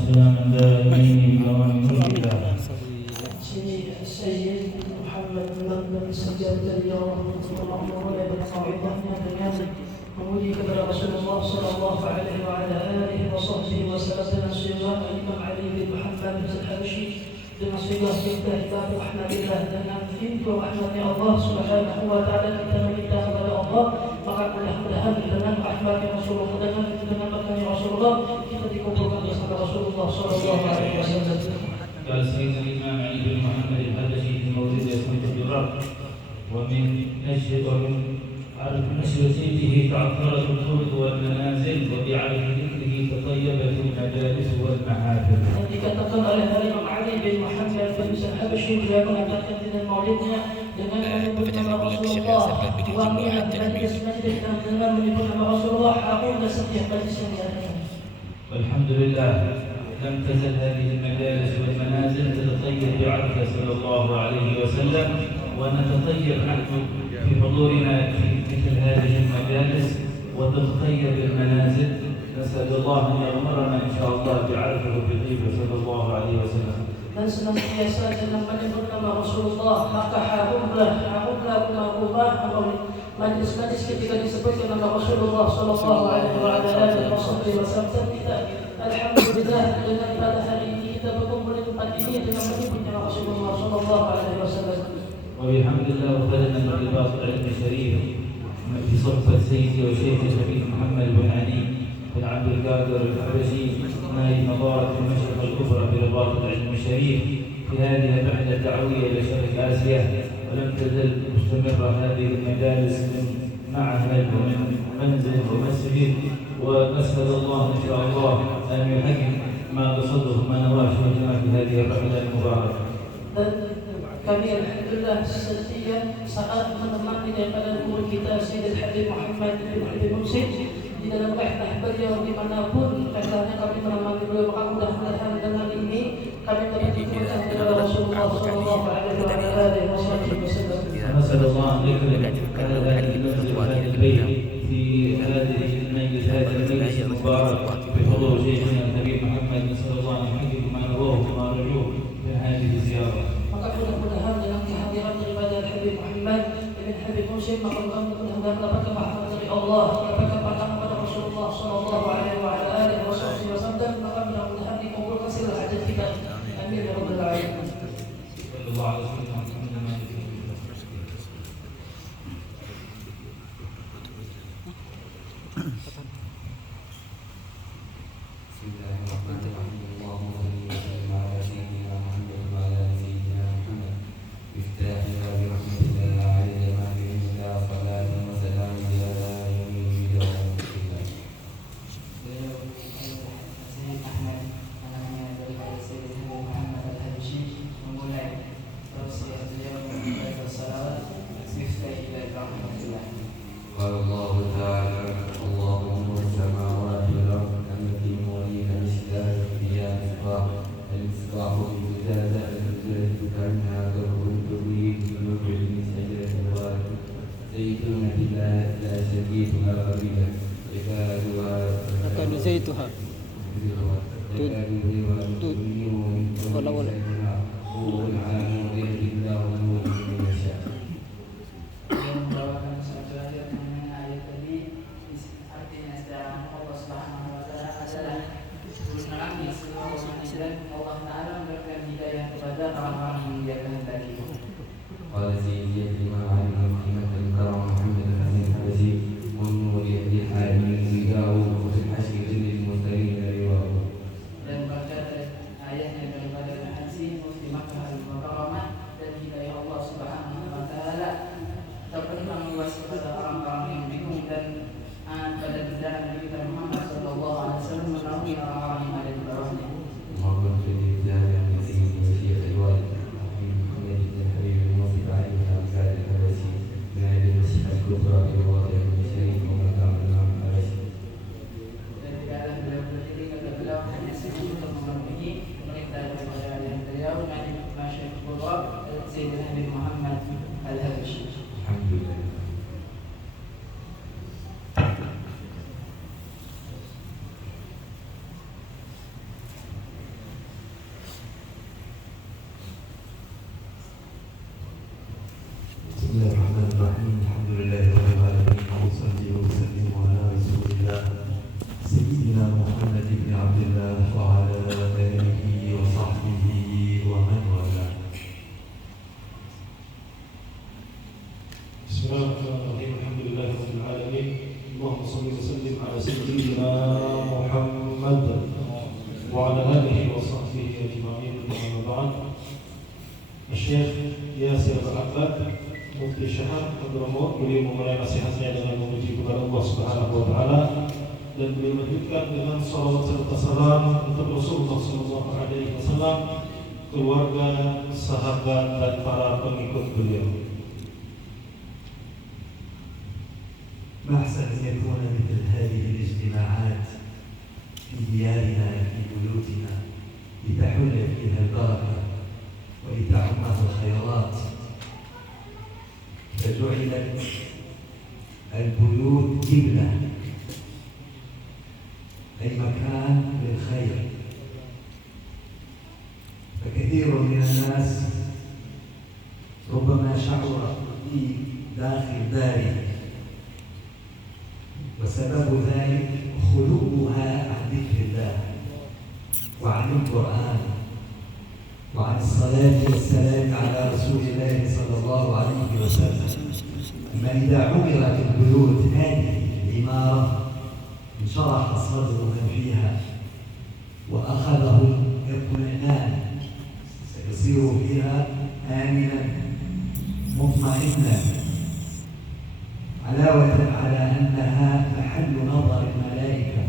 سلاما دائمين بدوام ملك الله. السيد محمد بن سجاد اليوم المأمور بالقاعدة dengan memuji kepada Rasulullah sallallahu alaihi wa ala alihi wa sahbihi wa sallam dengan sirah Imam Ali bin Muhammad al-Habashi dengan sirah kita ibadah rahmatillah dengan pintu rahmatnya Allah subhanahu wa ta'ala kita meminta kepada Allah maka mudah-mudahan dengan rahmatnya Rasulullah dengan berkahnya Rasulullah kita dikumpulkan bersama Rasulullah sallallahu alaihi wasallam. قال سيدنا الإمام علي بن محمد الحبشي في مولد يسمى الدرر ومن نشر سيده تعطرت الطرق والمنازل وبعرف ذكره تطيبت المجالس والمحافل. Dikatakan oleh Imam Ali bin Muhammad bin Al-Habashi beliau mengatakan dengan maulidnya dengan menyebut nama Rasulullah wangian majlis-majlis dan dengan menyebut nama Rasulullah harum dan setiap majlis yang diadakan. Alhamdulillah لم تزل هذه المجالس والمنازل تتطيب بعرفه صلى الله عليه وسلم ونتطيب نحن في حضورنا في مثل هذه المجالس وتتطيب المنازل. نسأل الله أن يغمرنا إن شاء الله بعرفه بطيبه صلى الله عليه وسلم. Dan senantiasa dengan menyebut nama Rasulullah maka harumlah rumah majlis-majlis ketika disebutkan nama Rasulullah sallallahu alaihi wasallam kita alhamdulillah dengan pada hari ini kita berkumpul di tempat ini dengan menyebut nama Rasulullah sallallahu alaihi wasallam. وبحمد الله وفدنا من رباط العلم الشريف في صحبة سيدي وشيخ الحبيب محمد بن علي بن عبد القادر الحبشي نائب مبارك المشرق الكبرى برباط العلم الشريف في هذه الرحلة الدعوية إلى شرق آسيا ولم تزل مستمرة هذه المجالس من معهد ومن منزل ومسجد ونسأل الله إن شاء الله أن يحقق ما قصده منواه شيخنا في هذه الرحلة المباركة. Kami alhamdulillah setia saat menemani daripada guru kita Sayyid Habib Muhammad bin Habib Musid di dalam rihlah beliau dimanapun rihlahnya kami menemani beliau maka mudah-mudahan dengan ini kami dapat dikumpulkan kepada Rasulullah sallallahu alaihi wasallam. نسأل الله أن يكرم على هذه المنزل وهذا البيت في هذه المجلس هذا المجلس المبارك بحضور شيخنا الحبيب محمد نسأل الله أن يحقق ما نروه وما نرجوه من هذه الزيارة. Maka mudah-mudahan dengan kehadiran daripada Habib Muhammad bin Habib Musid maka mudah-mudahan mendapatkan rahmat dari Allah, mendapatkan pahala kepada Rasulullah sallallahu alaihi wa ala alihi wasallam maka mudah-mudahan dikumpulkan segala hajat kita. Amin ya rabbal alamin. Sallallahu alaihi wasallam. زيتها ولا محمد بن عبد الله وعلى آله وصحبه ومن والاه. بسم الله الرحمن الرحيم. الحمد لله رب العالمين. اللهم صل وسلم على سيدنا محمد وعلى آله وصحبه أجمعين. أما بعد. Syekh Yasir Al-Abbad Mufti Syahab Abdurrahman, beliau memulai nasihatnya dengan memuji kepada Allah Subhanahu wa taala dan beliau melanjutkan dengan salawat serta salam untuk Rasulullah sallallahu alaihi wasallam, keluarga, sahabat dan para pengikut beliau. ما أحسن أن يكون مثل هذه الاجتماعات في ديارنا في بيوتنا لتحل فيها البركة ولتعمها الخيرات، فجعلت البيوت قبلة أي مكان للخير. فكثير من الناس ربما شعر في داخل داره وسبب ذلك خلوها عن ذكر الله وعن القرآن وعن الصلاة والسلام على رسول الله صلى الله عليه وسلم. أما إذا عمرت البيوت هذه العمارة انشرح صدر من فيها وأخذه اطمئنان، سيصير فيها آمنا مطمئنا، علاوة على أنها محل نظر الملائكة.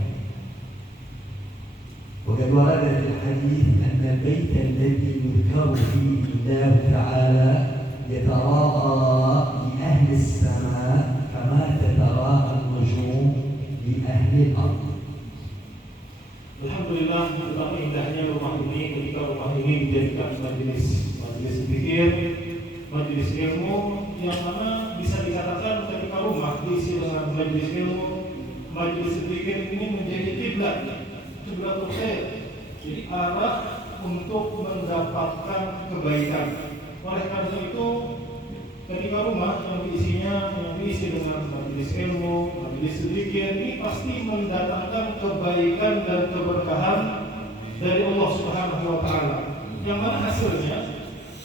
وقد ورد في الحديث أن البيت الذي يذكر فيه الله تعالى يتراءى لأهل السماء كما تتراءى النجوم لأهل الأرض. Alhamdulillah, betapa indahnya rumah ini ketika rumah ini dijadikan majelis zikir, majelis ilmu, yang mana bisa dikatakan ketika rumah diisi dengan majelis ilmu, majelis zikir ini menjadi kiblatul khair, jadi arah untuk mendapatkan kebaikan. Oleh karena itu, ketika rumah yang diisi dengan majelis ilmu, majelis zikir, ini pasti mendatangkan kebaikan dan keberkahan dari Allah Subhanahu wa taala. Yang mana hasilnya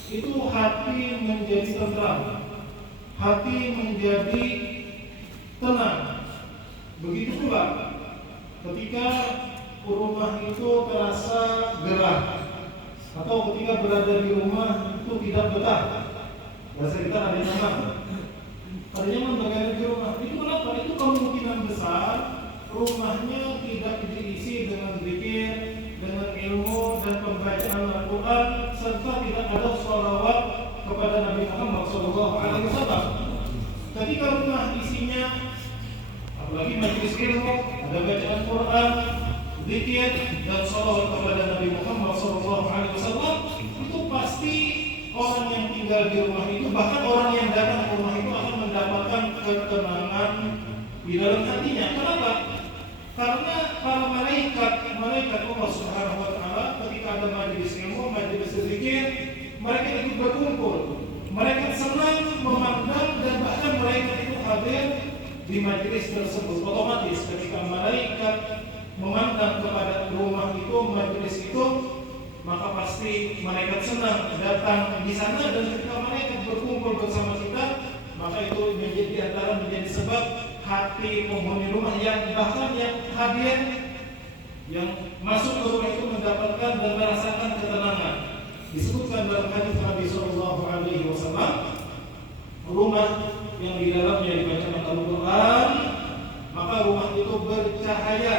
itu hati menjadi tenteram, hati menjadi tenang. Begitu pula ketika rumah itu terasa gerah, atau ketika berada di rumah itu tidak betah. Bahasa kita ada nyaman berada di rumah. Itu kenapa? Itu kemungkinan besar rumahnya tidak diisi dengan zikir, dengan ilmu dan pembacaan Al-Quran, serta tidak ada sholawat kepada Nabi Muhammad SAW. Ketika rumah isinya apalagi majelis ilmu, ada bacaan Quran, zikir dan sholawat kepada Nabi Muhammad SAW, itu pasti orang yang tinggal di rumah itu, bahkan orang yang datang ke rumah itu akan mendapatkan ketenangan di dalam hatinya. Kenapa? Karena para malaikat Allah Subhanahu wa taala ketika ada majelis ilmu, majelis zikir, mereka ikut berkumpul. Mereka senang memandang dan bahkan mereka itu hadir di majelis tersebut. Otomatis ketika malaikat memandang kepada rumah itu, majelis itu, maka pasti malaikat senang datang di sana, dan ketika malaikat berkumpul bersama kita, maka itu menjadi sebab hati penghuni rumah yang bahkan yang hadir, yang masuk ke rumah itu mendapatkan dan merasakan ketenangan. Disebutkan dalam hadis Nabi Sallallahu Alaihi Wasallam, rumah yang di dalamnya dibacakan Al-Quran, maka rumah itu bercahaya,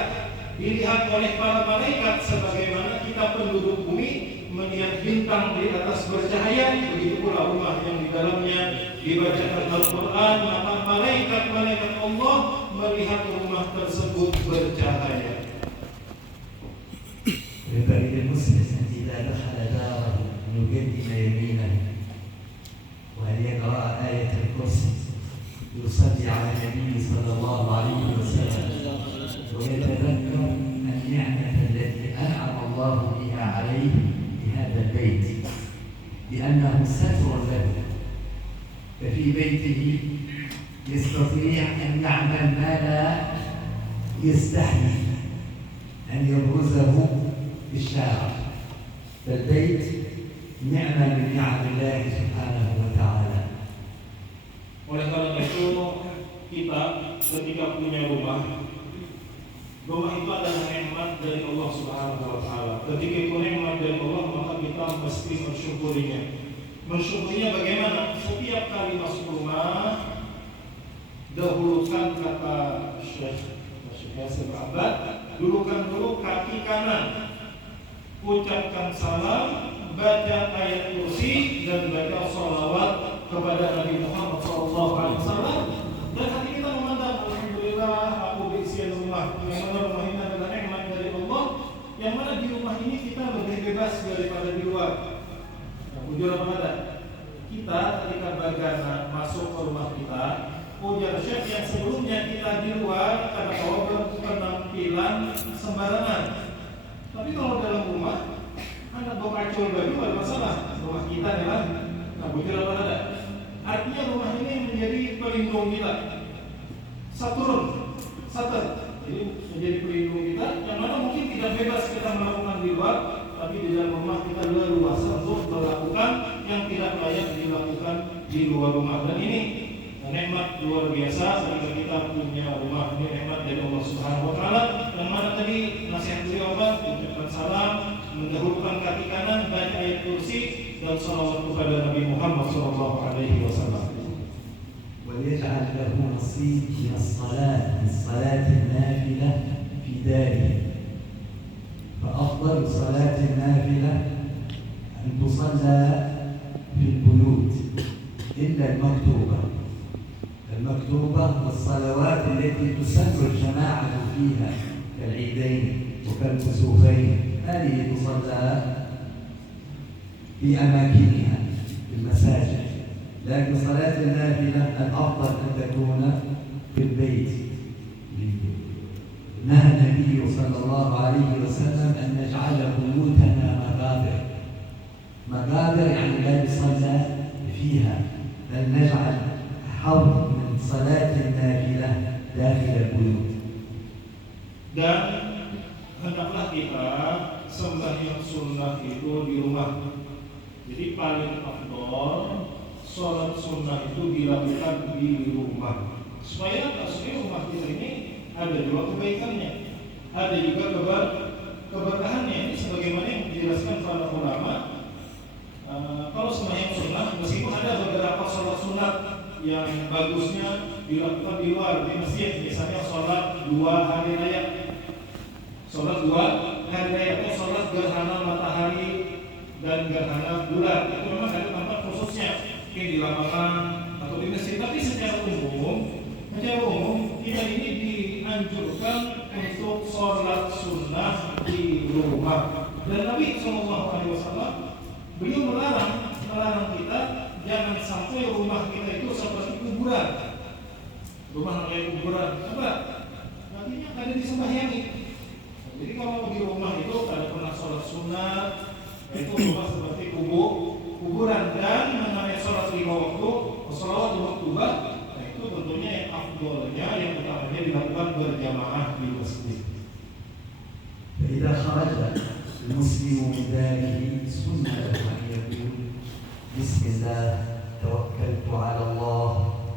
dilihat oleh para malaikat sebagaimana kita penduduk bumi melihat bintang di atas bercahaya. Begitu pula rumah yang di dalamnya dibacakan Al-Quran, maka malaikat Allah melihat rumah tersebut bercahaya. ينبغي للمسلم إذا دخل داره أن يقدم يمينه وأن يقرأ آية الكرسي، يصلي على النبي صلى الله عليه وسلم، ويتذكر النعمة التي أنعم الله بها عليه بهذا البيت، لأنه ستر له، ففي بيته يستطيع أن يعمل ما لا يستحي، أن يبرزه في الشارع. فالبيت نعمة من نعم الله سبحانه وتعالى. Oleh karena itu kita ketika punya rumah itu adalah nikmat dari Allah Subhanahu wa taala. Ketika itu nikmat dari Allah, maka kita mesti mensyukurinya. Mensyukurinya bagaimana? Setiap kali masuk rumah, dahulukan kata Syekh Yasir Abad, dulukan dulu kaki kanan, ucapkan salam, baca ayat kursi dan baca sholawat kepada Nabi Muhammad SAW. Dan hati kita memandang, alhamdulillah aku berisian rumah, yang mana rumah ini adalah nikmat dari Allah, yang mana di rumah ini kita lebih bebas daripada di luar. Ujar apa ada? Kita ketika bagana masuk ke rumah kita, ujar Syekh yang sebelumnya kita di luar karena bahwa berpenampilan sembarangan. Tapi kalau dalam rumah, anak bawa kacau baju ada masalah. Rumah kita adalah, ujar apa ada? Artinya rumah ini menjadi pelindung kita. Saturn, jadi menjadi pelindung kita, yang mana mungkin tidak bebas kita melakukan di luar, tapi di dalam rumah kita leluasa untuk melakukan yang tidak layak dilakukan di luar rumah. Dan ini nikmat luar biasa ketika kita punya rumah. Ini nikmat dari Allah Subhanahu wa taala. Yang mana tadi nasihat beliau apa? Ucapkan salam, mendahulukan kaki kanan, baca ayat kursi dan salawat kepada Nabi Muhammad SAW. وليجعل له نصيب من الصلاة النافلة في داره. فأفضل صلاة النافلة أن تصلى في البيوت إلا المكتوبة والصلوات التي تسن الجماعة فيها كالعيدين وكالكسوفين، هذه تصلى في أماكنها في المساجد. لكن صلاة النافلة الأفضل أن تكون في البيت. نهى النبي صلى الله عليه وسلم أن نجعل بيوتنا مقابر يعني لا يصلى فيها، بل نجعل حوض من صلاة النافلة داخل البيوت. Dan hendaklah kita sembahyang sunnah itu di rumah. Jadi paling afdol sholat sunnah itu dilakukan di rumah. Supaya rumah kita ini ada juga kebaikannya, ada juga keberkahannya. Ini sebagaimana yang dijelaskan para ulama. Kalau sembahyang sunnah, meskipun ada beberapa sholat sunat yang bagusnya dilakukan di luar di masjid, misalnya sholat 2 hari raya, atau sholat gerhana matahari dan gerhana bulan, itu memang ada tempat khususnya, mungkin di lapangan atau di masjid. Tapi secara umum kita ini dianjurkan untuk sholat sunnah di rumah. Dan Nabi SAW beliau melarang kita jangan sampai rumah kita itu seperti kuburan. Rumah kayak kuburan, apa? Artinya ada disembahyangi. Jadi kalau di rumah itu ada pernah sholat sunat, itu rumah seperti kuburan. Dan mengenai sholat 5 waktu, sholawat maktubah, itu tentunya yang afdolnya, yang utamanya dilakukan berjamaah di masjid. فإذا خرج المسلم من داره سنة أن يقول بسم الله توكلت على الله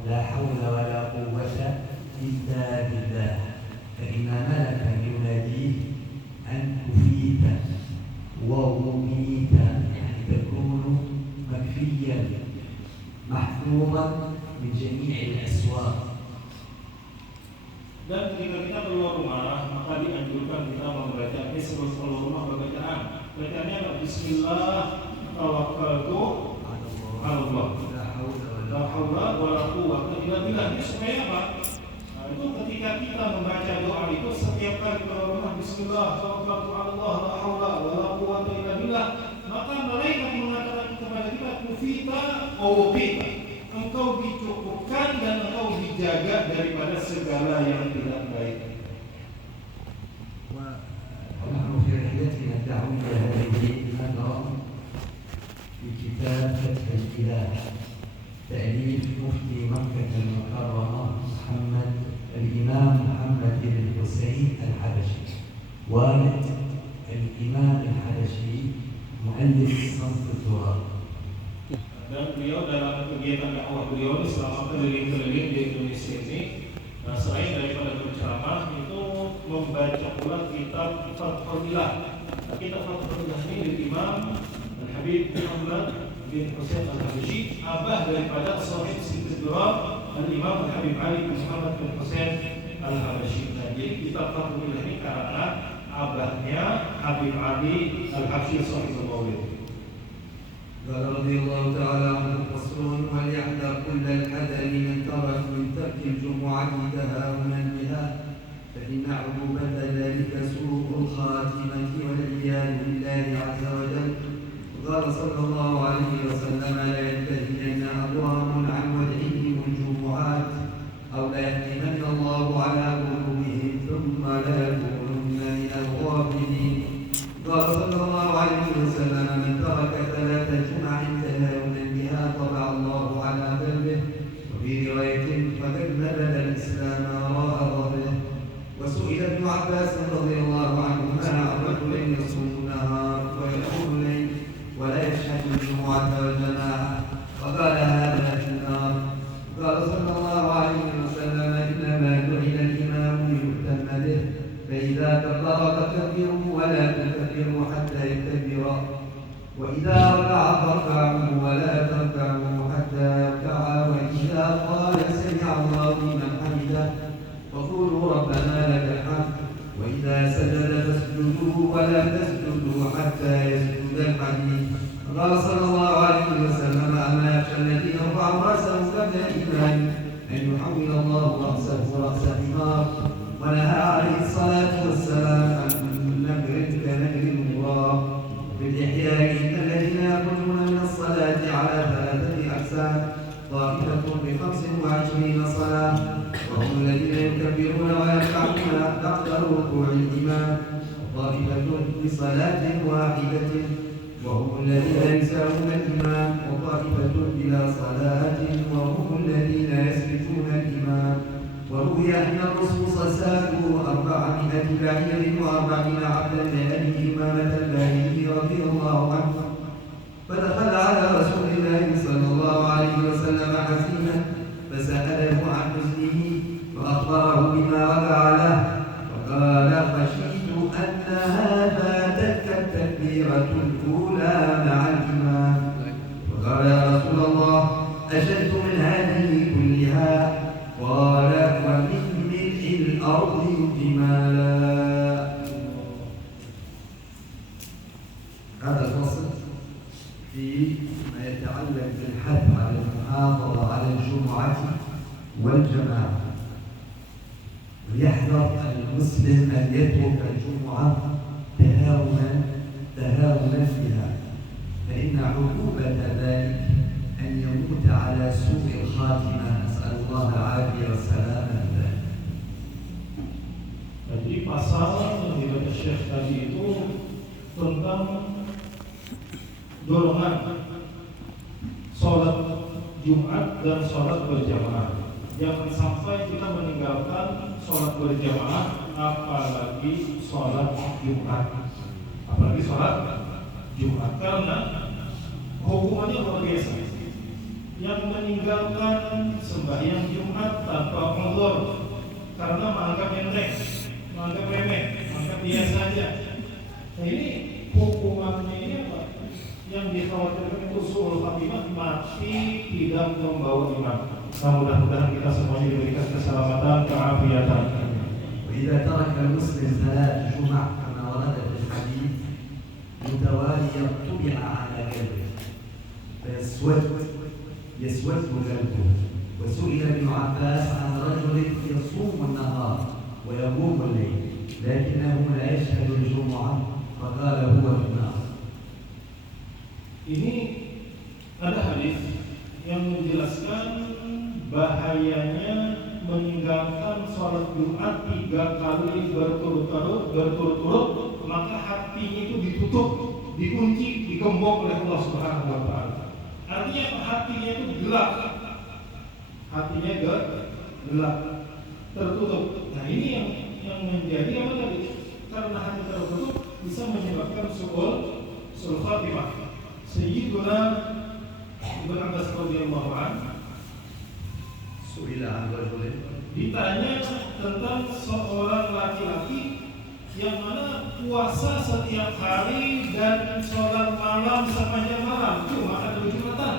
لا حول ولا قوة إلا بالله، فإن ملكا يناديه أن كفيت ووقيت، يعني تكون مكفيا محفوظا من جميع الأسواق. Dan ketika kita keluar rumah, maka dianjurkan kita membaca ini sebelum keluar rumah bacaan. Bacaannya apa? Bismillah tawakkaltu 'ala Allah. La haula wala quwwata illa billah. Ini supaya apa? Nah, itu ketika kita membaca doa itu setiap kali keluar rumah, Bismillah tawakkaltu 'ala Allah, la haula wala quwwata illa billah, maka malaikat mengatakan kepada kita kufita wa waqita. Engkau dicukupkan dan engkau dijaga daripada segala yang tidak baik. ونحن في رحلتنا الدعوية هذه نقرأ في كتاب فتح الإله تأليف مفتي مكة المكرمة الإمام محمد بن الحسين الحبشي، والد الإمام الحبشي مؤلف صمت التراب. Dan beliau dalam kegiatan dakwah beliau selama keliling-keliling di Indonesia ini, nah, selain daripada berceramah itu membaca pula kitab Fathulillah. Kitab Fathulillah ini dari Imam Al-Habib Muhammad bin Husain Al-Habashi, abah daripada Sahib Sinteduram Al-Imam Al-Habib Ali bin Muhammad bin Husain Al-Habashi. Nah, jadi kitab Fathulillah ini karena abahnya Habib Ali Al-Habashi Sahibul Maulid. قال رضي الله تعالى عنه فصل وليحذر كل الحذر من ترك الجمعة تهاونا بها فإن عقوبة ذلك سوء الخاتمة والعياذ بالله عز وجل. قال صلى الله عليه وسلم لا ينتهين أقوام عن ودعهم الجمعات أو لا يختمن الله على قلوبهم ثم لا يكونن من الغافلين. قال صلى الله عليه وسلم من ترك 3 جمع تهاونا بها طبع الله على قلبه. وفي رواية فقد نبذ الإسلام وراء ظهره. وسئل ابن عباس رضي الله عنهما عن رجل يصوم النهار ويقوم الليل ولا يشهد الجمعة والجماعة وقال هذا في النار. قال صلى الله عليه وسلم إنما جعل الإمام ليؤتم به فإذا كبر فكبروا ولا تكبروا حتى يكبر وإذا ركع فاركعوا ولا تركعوا حتى يركع وإذا قال سمع الله لمن حمده فقولوا ربنا لك الحمد وإذا سجد فاسجدوا ولا تسجدوا حتى يسجد الحديث. قال صلى الله عليه وسلم أما يخشى الذي يرفع رأسه قبل الإمام أن يحول الله رأسه رأس حمار. ونهى عليه الصلاة والسلام عن نكر كنكر المغراب. في الإحياء إن الذين يخرجون من الصلاة على 3 أقسام طائفة ب25 صلاة وهم الذين يكبرون ويركعون بعد ركوع الإمام وطائفة بصلاة واحدة وهم الذين يساوون الإمام وطائفة بلا صلاة وهم الذين يسبقون الإمام. وروي أن الرسول سادوا 400 بعير و40 عبدا لأبي إمامة الباهلي رضي الله عنه فدخل على رسول الله صلى الله عليه وسلم حزينا فسأله عن حزنه فأخبره بما وقع له وقال خشيت أن هذا تلك التكبيرة الأولى مع الإمام. وقال يا رسول الله أشد من هذه كلها؟ قال ومن ملء الأرض جمالا. هذا الفصل فيما يتعلق بالحث على المحافظة على الجمعة والجماعة. ليحذر المسلم أن يترك الجمعة تهاونا بها فإن عقوبة ذلك أن يموت على سوء الخاتمة. نسأل الله العافية والسلامة. Jadi pasal yang dibaca Syekh tadi itu tentang dorongan sholat Jumat dan sholat berjamaah. Jangan sampai kita meninggalkan sholat berjamaah, apalagi sholat Jumat. Karena hukumannya luar biasa. Yang meninggalkan sembahyang Jumat tanpa uzur karena menganggap enteng, menganggap remeh, menganggap biasa saja. Nah, ini hukumannya ini apa? Yang dikhawatirkan itu suul khatimah, mati tidak membawa iman. Nah, mudah-mudahan kita semuanya diberikan keselamatan, keafiatan. وإذا ترك المسلم 3 جمع كما ورد في الحديث متواليا طبع على قلبه يسود قلبه. وسئل ابن عباس عن رجل يصوم النهار ويقوم الليل لكنه لا يشهد الجمعة فقال هو في النار. Ini ada hadis yang menjelaskan bahayanya meninggalkan sholat Jumat 3 kali berturut-turut, maka hatinya itu ditutup, dikunci, digembok oleh Allah Subhanahu wa Ta'ala. Artinya hatinya itu gelap, tertutup. Nah, ini yang menjadi apa tadi? karena hati tertutup bisa menyebabkan su'ul khatimah. Sayyiduna Ibnu Abbas radhiyallahu anhu Su'ila an rajulin ditanya tentang seorang laki-laki yang mana puasa setiap hari dan sholat malam sepanjang malam, cuma ada Jumatan.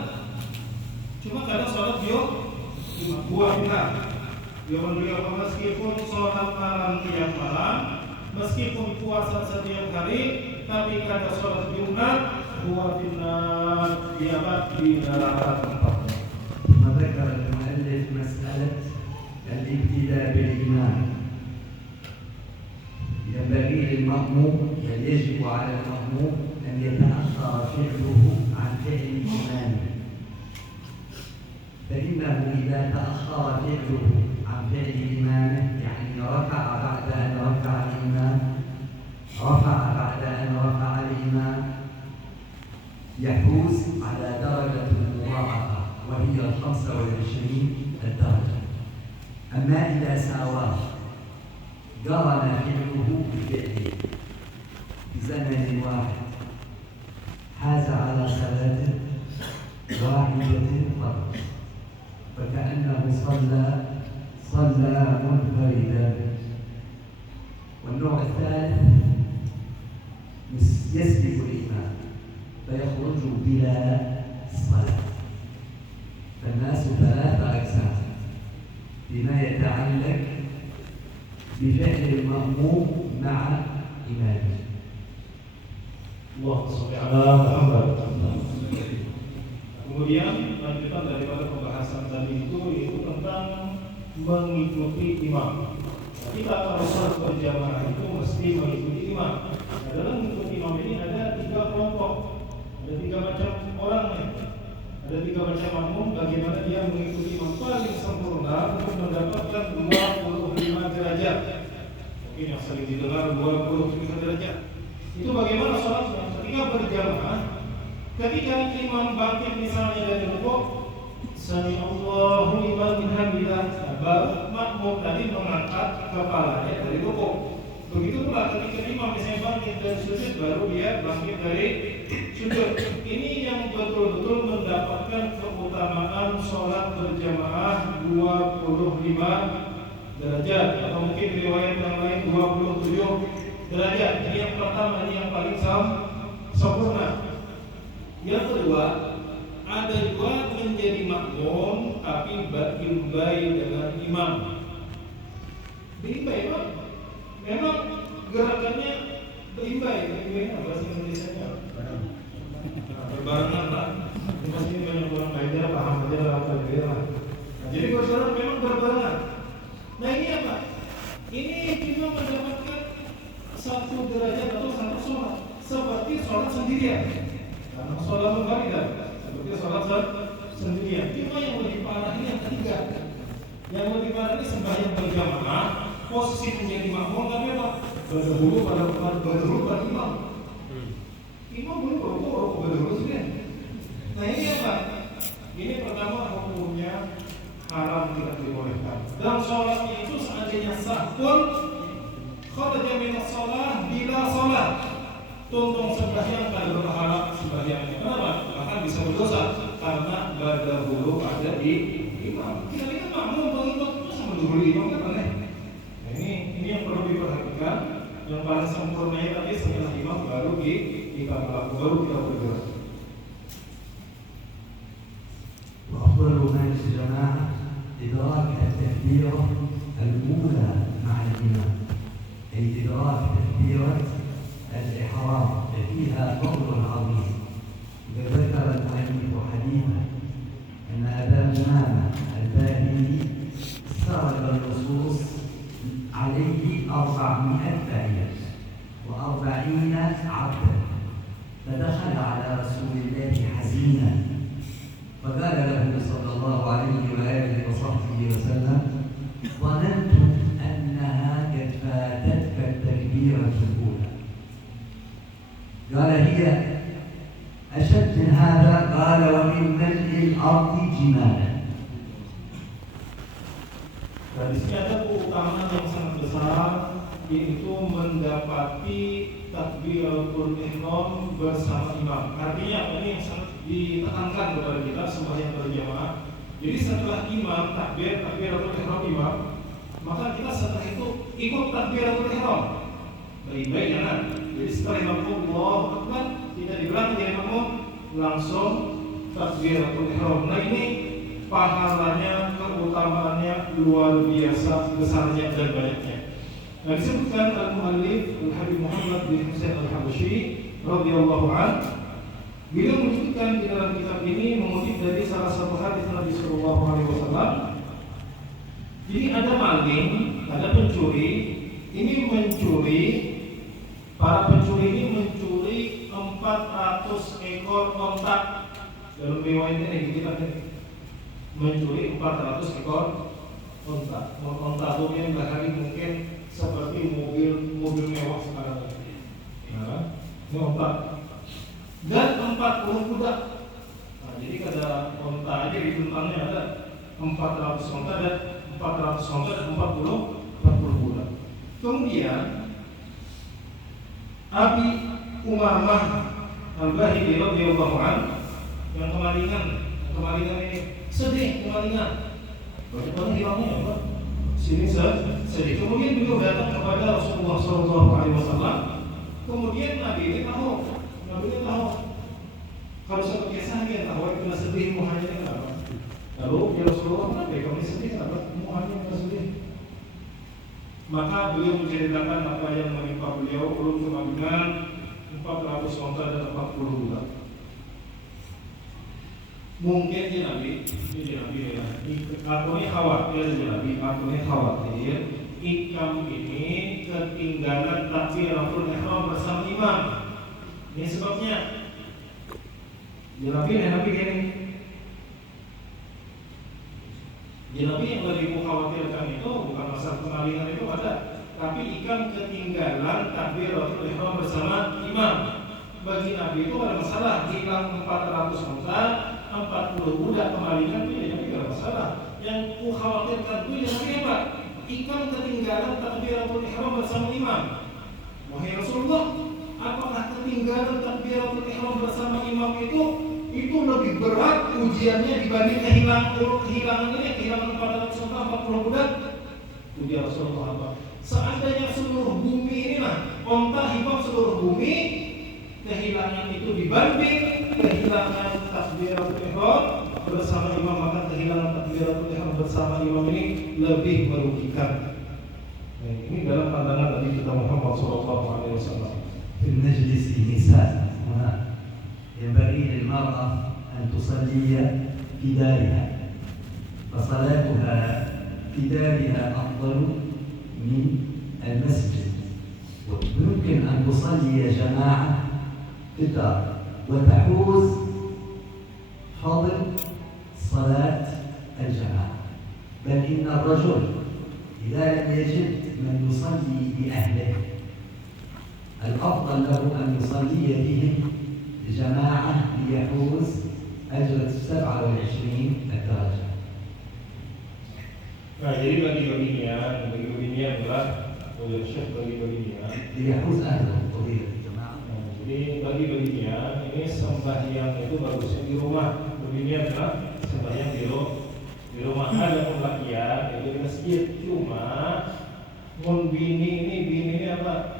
Cuma kadang sholat buah bintang. Beliau meskipun sholat malam tiap malam, meskipun puasa setiap hari, tapi kadang sholat Jumat, buah bintang dia di neraka tempatnya. ذكر المؤلف مسألة الابتداء بالإمام. ينبغي للمأموم بل يجب على المأموم أن يتأخر فعله عن فعل الإمام، فإنه إذا تأخر فعله عن فعل الإمام يعني رفع بعد أن رفع الإمام، رفع بعد أن رفع الإمام، يحوز على درجة المضاعفة وهي 25 درجة. أما إذا ساواه قارن فعله بفعله بزمن واحد حاز على صلاة واحدة فقط فكأنه صلى منفردا. والنوع الثالث يسبق الإمام فيخرج بلا صلاة. فالناس ثلاثة أقسام بما يتعلق بفعل المأموم مع إمامه. Allahumma sholli ala Muhammad. Kemudian lanjutan daripada pembahasan tadi itu yaitu tentang mengikuti imam. Kita kalau sholat berjamaah itu mesti mengikuti imam. Dalam mengikuti imam ini ada 3 kelompok, ada 3 macam orangnya. Ada 3 macam makmum bagaimana dia mengikuti imam paling sempurna untuk mendapatkan 25 derajat. Mungkin yang sering didengar 25 derajat. Itu bagaimana sholatnya? Ketika berjamaah, ketika imam bangkit misalnya dari rukuk, sami Allahu liman hamidah, baru makmum tadi mengangkat kepalanya dari rukuk. Begitu pula ketika imam misalnya bangkit dari sujud, baru dia bangkit dari sujud. Ini yang betul-betul mendapatkan keutamaan sholat berjamaah 25 derajat, atau mungkin riwayat yang lain 27 derajat. Ini yang pertama, ini yang paling sempurna. Yang kedua, ada juga menjadi makmum tapi berimbai dengan imam. Berimbai Pak? Memang gerakannya berimbai. Berimbai apa bahasa Indonesianya? Berbarengan lah. Di sini banyak orang belajar paham aja lah apa lah. Jadi berbarengan, memang berbarengan. Nah ini apa? Ini juga mendapatkan 1 derajat atau 1 sholat seperti sholat sendirian. Karena sholat munfaridah seperti sholat sendirian. Cuma yang lebih parah ini yang ketiga. Yang lebih parah ini sembahyang berjamaah, posisi menjadi makmum tapi apa? Berdahulu pada imam. Imam belum rukuk berdahulu sendirian. Nah ini apa? Ini pertama hukumnya haram, tidak dibolehkan. Dan sholatnya itu seandainya sah pun kharaja minas shalah bila shalah. Tuntung sembahyang pada berharap sembahyangnya. Kenapa? Bahkan bisa berdosa karena berdahulu ada di imam. Kita ini makmum pengikut sama dahulu imam kan aneh. Nah, ini yang perlu diperhatikan. Yang paling sempurnanya tadi setelah imam baru kita berlaku, baru kita bergerak. وأفضل ما الجماعة إدراك التكبيرة الأولى مع الإمام، أي إدراك تكبيرة الإحرام فيها فضل عظيم. وذكر المؤلف حديثا أن أبا أمامة الباهلي سرد النصوص عليه 400 آية و40 عبدا، فدخل على رسول الله حزينا فقال له صلى الله عليه وآله وصحبه وسلم: ظننت أنها قد فاتتك التكبيرة الأولى. قال: هي أشد من هذا. قال: ومن ملء الأرض جمالا. Dari sini ada keutamaan yang sangat besar itu mendapati takbiratul ihram bersama imam. Artinya ini yang sangat ditekankan kepada kita sembahyang berjamaah. Jadi setelah imam takbiratul ihram imam, maka kita setelah itu ikut takbiratul ihram. Baik-baik jangan. Jadi setelah imam Allahu Akbar, tidak diulang jadi makmum, langsung takbiratul ihram. Nah ini pahalanya, keutamaannya luar biasa besarnya dan banyaknya. Nah disebutkan al-muallif Al-Habib Muhammad bin Husain Al-Habsyi radhiyallahu anhu, beliau menyebutkan di dalam kitab ini mengutip dari salah satu hadis Nabi sallallahu alaihi wasallam. Jadi ada maling, ada pencuri, ini mencuri, para pencuri ini mencuri 400 ekor onta. Dalam riwayat ini di kitab ini mencuri 400 ekor onta. Onta itu yang bahari mungkin seperti mobil mewah sekarang. Nah, ini onta dan 40 kuda. Nah, jadi ada onta aja di tentangnya ada 400 onta dan 400 onta dan 40 kuda. Kemudian Abi Umamah Al-Bahili radhiyallahu anhu yang kemalingan ini sedih kemalingan. Banyak hilangnya ya Pak. Sini sedih. Kemudian beliau datang kepada Rasulullah SAW. Kemudian Nabi ini tahu kalau saya kebiasaan dia tahu itu sedih muhanya ini kenapa? Lalu ya Rasulullah kenapa ya kami sedih kenapa? Muhanya kita sedih. Maka beliau menceritakan apa yang menimpa beliau belum kemalingan 400 onta dan 40 bulan. Mungkin dia Nabi ya. Aku ini khawatir ikam ini ketinggalan takbiratul ihram bersama imam. Ini sebabnya. Nabi gini. Nabi yang lebih mengkhawatirkan itu bukan masalah kemalingan itu ada, tapi ikam ketinggalan takbiratul ihram bersama imam. Bagi Nabi itu ada masalah, hilang 400 onta, 40 budak kemalingan itu ya tidak masalah. Yang ku khawatirkan itu yang apa? Ikam ketinggalan takbiratul ihram bersama imam. Wahai Rasulullah, apakah ketinggalan takbiratul ihram bersama imam itu lebih berat ujiannya dibanding kehilangan 400 onta 40 budak? Ujian Rasulullah apa? Seandainya seluruh bumi inilah onta hibah seluruh bumi, kehilangan itu dibanding kehilangan takbiratul ihram bersama imam, maka kehilangan takbiratul ihram bersama imam ini lebih merugikan. Nah, ini dalam pandangan Nabi kita Muhammad SAW. في المجلس نساء هنا ينبغي للمرأة أن تصلي في دارها، فصلاتها في دارها أفضل من المسجد، ويمكن أن تصلي جماعة في الدار وتحوز فضل صلاة الجماعة. بل إن الرجل إذا لم يجد من يصلي بأهله الأفضل له أن يصلي بهم جماعة ليحوز أجر 27 درجة. Nah, jadi bagi-baginya adalah Syekh bagi-baginya. ليحوز أهله فضيلة الجماعة. Jadi bagi-baginya ini sembahyang itu bagusnya di rumah. Baginya adalah sembahyang di rumah. Ada pembagian itu di masjid. Cuma bini ini apa?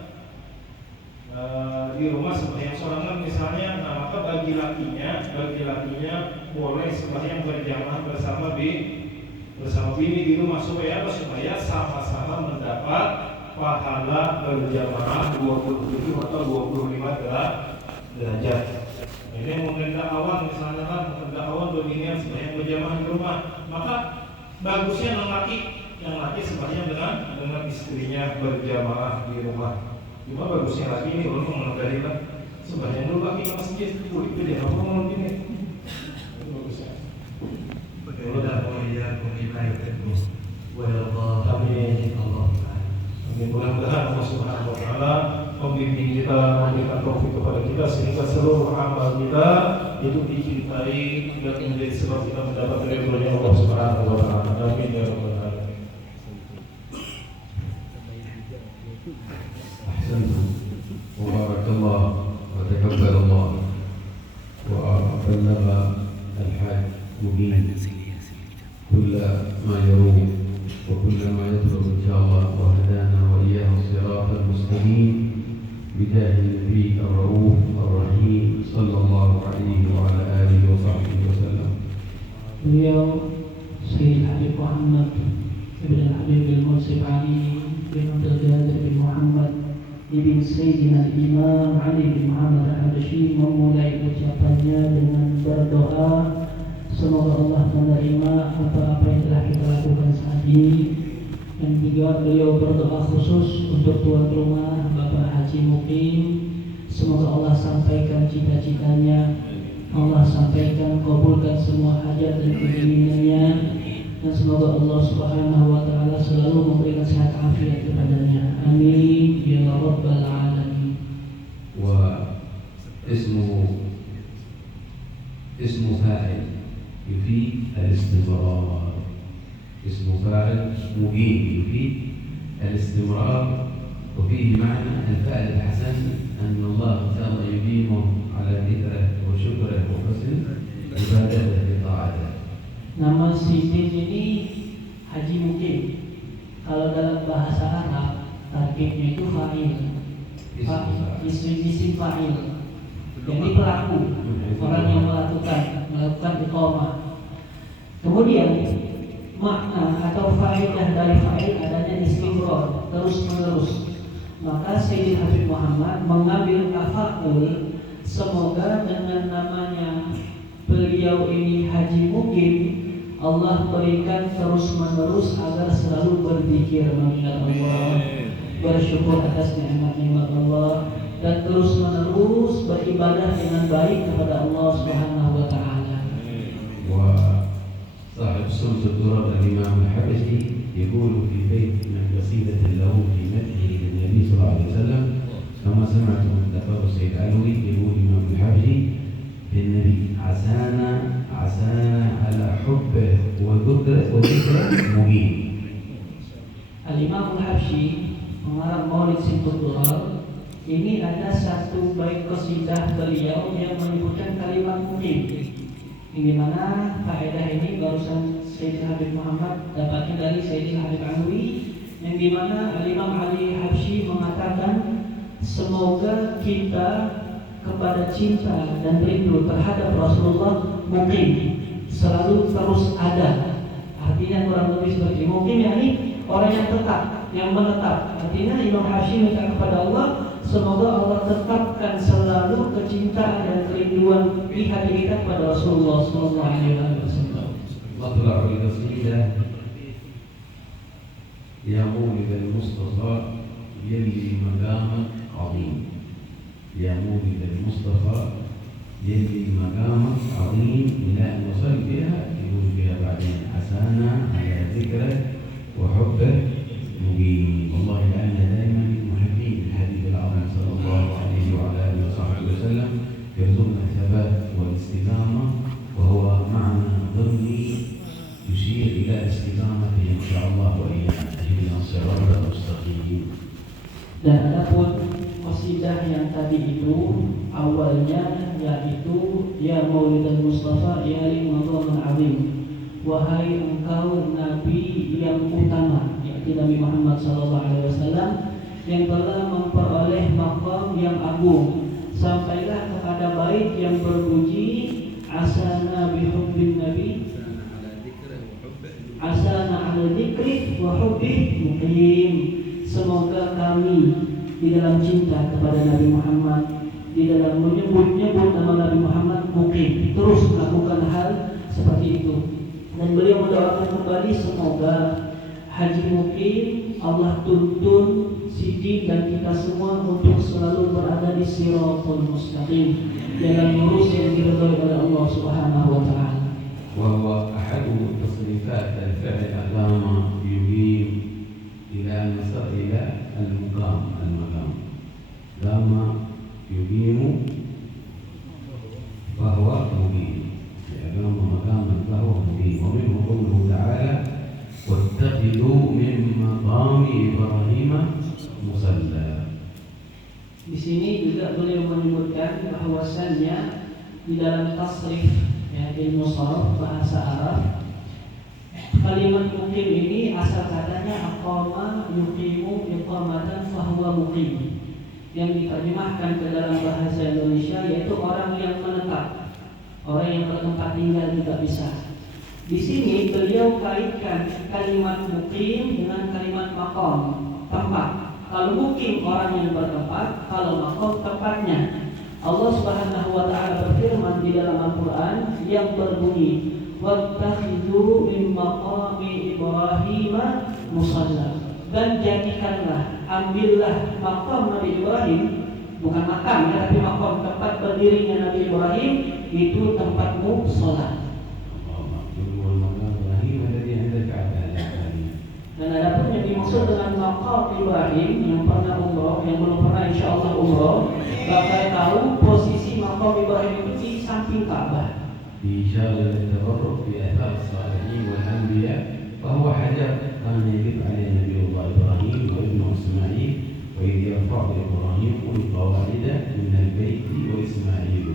Di rumah sembahyang sorangan misalnya, nah maka bagi lakinya boleh sembahyang berjamaah bersama bini di rumah supaya sama-sama mendapat pahala berjamaah 27 atau 25 derajat. Ini mungkin awan misalnya kan, beginian sembahyang berjamaah di rumah, maka bagusnya yang laki sembahyang dengan istrinya berjamaah di rumah. Cuma bagusnya lagi ini kalau mengendari lah sembahyang dulu lagi ke masjid, kulit dia apa mau begini. Itu bagusnya. Mudah-mudahan Allah Subhanahu wa taala membimbing kita, memberikan taufik kepada kita sehingga seluruh amal kita itu dicintai dan menjadi sebab kita mendapat ridhonya Allah Subhanahu wa taala. Amin ya rabbal alamin. وبلغ الحاج مبين كل ما يروم وكل ما يطلب إن شاء الله، وهدانا وإياه الصراط المستقيم بجاه النبي الرؤوف الرحيم صلى الله عليه وعلى آله وصحبه وسلم. Beliau Sayyid Habib Muhammad Ibn Habib bin Munsif Ali bin Abdul Qadir bin Muhammad Ibn Sayyidina Imam Ali bin Muhammad Al-Habashi memulai ucapannya dengan berdoa semoga Allah menerima apa-apa yang telah kita lakukan saat ini, dan juga beliau berdoa khusus untuk tuan rumah Bapak Haji Mukim, semoga Allah sampaikan cita-citanya, Allah sampaikan, kabulkan semua hajat dan keinginannya, dan semoga Allah Subhanahu wa taala selalu memberikan sehat afiat kepadanya. Amin ya rabbal alamin. Wa ismu fa'il yufid al-istimrar. Ismu fa'il mugin yufid al-istimrar, وفيه معنى الفعل الحسن أن الله تعالى يديمه على ذكره وشكره وحسن عبادته وطاعته. Nama Sidin ini Haji Mukim. Kalau dalam bahasa Arab tarkibnya itu fa'il, isim fa'il. Jadi pelaku, orang yang melakukan iqamah. Kemudian makna atau faedah dari fa'il adanya istimrar, terus menerus. Maka Sayyid Habib Muhammad mengambil tafa'ul, semoga dengan namanya beliau ini Haji Mukim, Allah berikan terus menerus agar selalu berzikir mengingat Allah, bersyukur atas nikmat-nikmat Allah, dan terus menerus beribadah dengan baik kepada Allah Subhanahu wa taala. وصاحب شمس الدرر الإمام الحبشي يقول في بيت من قصيدة له في مدحه للنبي صلى الله عليه وسلم، كما سمعتم ذكر السيد علوي يقول الإمام الحبشي للنبي عسانا على حبه وذكره مبين. Al-Imam Al-Habsyi mengarang Maulid Simtud Durar. Ini ada satu bait qasidah beliau yang menyebutkan kalimat mungkin, di mana faedah ini barusan Sayyid Habib Muhammad dapatnya dari Sayyid Habib Alwi, yang di mana Al-Imam Ali Habsyi mengatakan semoga kita kepada cinta dan rindu terhadap Rasulullah mungkin selalu terus ada. Artinya kurang lebih seperti mungkin, yakni orang yang tetap, yang menetap. Artinya Imam Habsyi minta kepada Allah semoga Allah tetapkan selalu kecintaan dan kerinduan di hati kita kepada Rasulullah sallallahu alaihi wasallam. مطلع القصيدة يا مولد المصطفى يلي مقامك عظيم. يا مولد المصطفى يلي مقامك عظيم، إلى أن وصل بها يقول فيها بعدين عسانا على ذكرك وحبك مبين. والله يجعلنا دائما محبين الحبيب العظيم صلى الله عليه وعلى آله وصحبه وسلم، يرزقنا الثبات والاستقامة، وهو معنى ضمني يشير إلى استقامته إن شاء الله وإيانا اهدنا الصراط المستقيم. Dan adapun qasidah yang tadi itu awalnya yaitu ya Maulidul Mustafa ya li maqamin azim, wahai engkau nabi yang utama, yaitu Nabi Muhammad sallallahu alaihi wasallam yang telah memperoleh maqam yang agung, sampailah kepada bait yang berpuji asana bi hubbin nabi, asana ala dzikri wa hubbi muqim. Semoga kami di dalam cinta kepada Nabi Muhammad, di dalam menyebut-nyebut nama Nabi Muhammad muqim, terus melakukan hal seperti itu. Dan beliau mendoakan kembali semoga Haji Mukim Allah tuntun Sidi dan kita semua untuk selalu berada di Shirathul Mustaqim, dalam lurus yang diridhai oleh Allah Subhanahu wa taala. وهو أحد تصريفات الفعل أقام يقيم إلى المقام قام يقيم فهو مقيم، أقام مقاما فهو مقيم. ومنه قوله تعالى واتخذوا من مقام إبراهيم مصلى. Di sini juga beliau menyebutkan bahwasannya di dalam tasrif ya, ilmu sharaf bahasa Arab. Kalimat mukim ini asal katanya aqama yuqimu iqamatan fahuwa muqim, yang diterjemahkan ke dalam bahasa Indonesia yaitu orang yang menetap, orang yang bertempat tinggal juga bisa. Di sini beliau kaitkan kalimat mukim dengan kalimat maqam, tempat. Kalau mukim orang yang bertempat, kalau maqam tempatnya. Allah Subhanahu wa taala berfirman di dalam Al-Qur'an yang berbunyi wattakhidhu min maqami Ibrahim musalla, dan jadikanlah, ambillah maqam Nabi Ibrahim, bukan makam ya, tapi maqam tempat berdirinya Nabi Ibrahim itu tempatmu sholat. Dan adapun yang dimaksud dengan maqam Ibrahim yang pernah umroh, yang belum pernah insya Allah umroh, bakal tahu posisi maqam Ibrahim itu di samping Ka'bah. بإشارة التبرك بآثار الصالحين والأنبياء، فهو حجر كان يدل عليه نبي الله إبراهيم وابنه إسماعيل، وإذ يرفع إبراهيم القواعد من البيت وإسماعيل،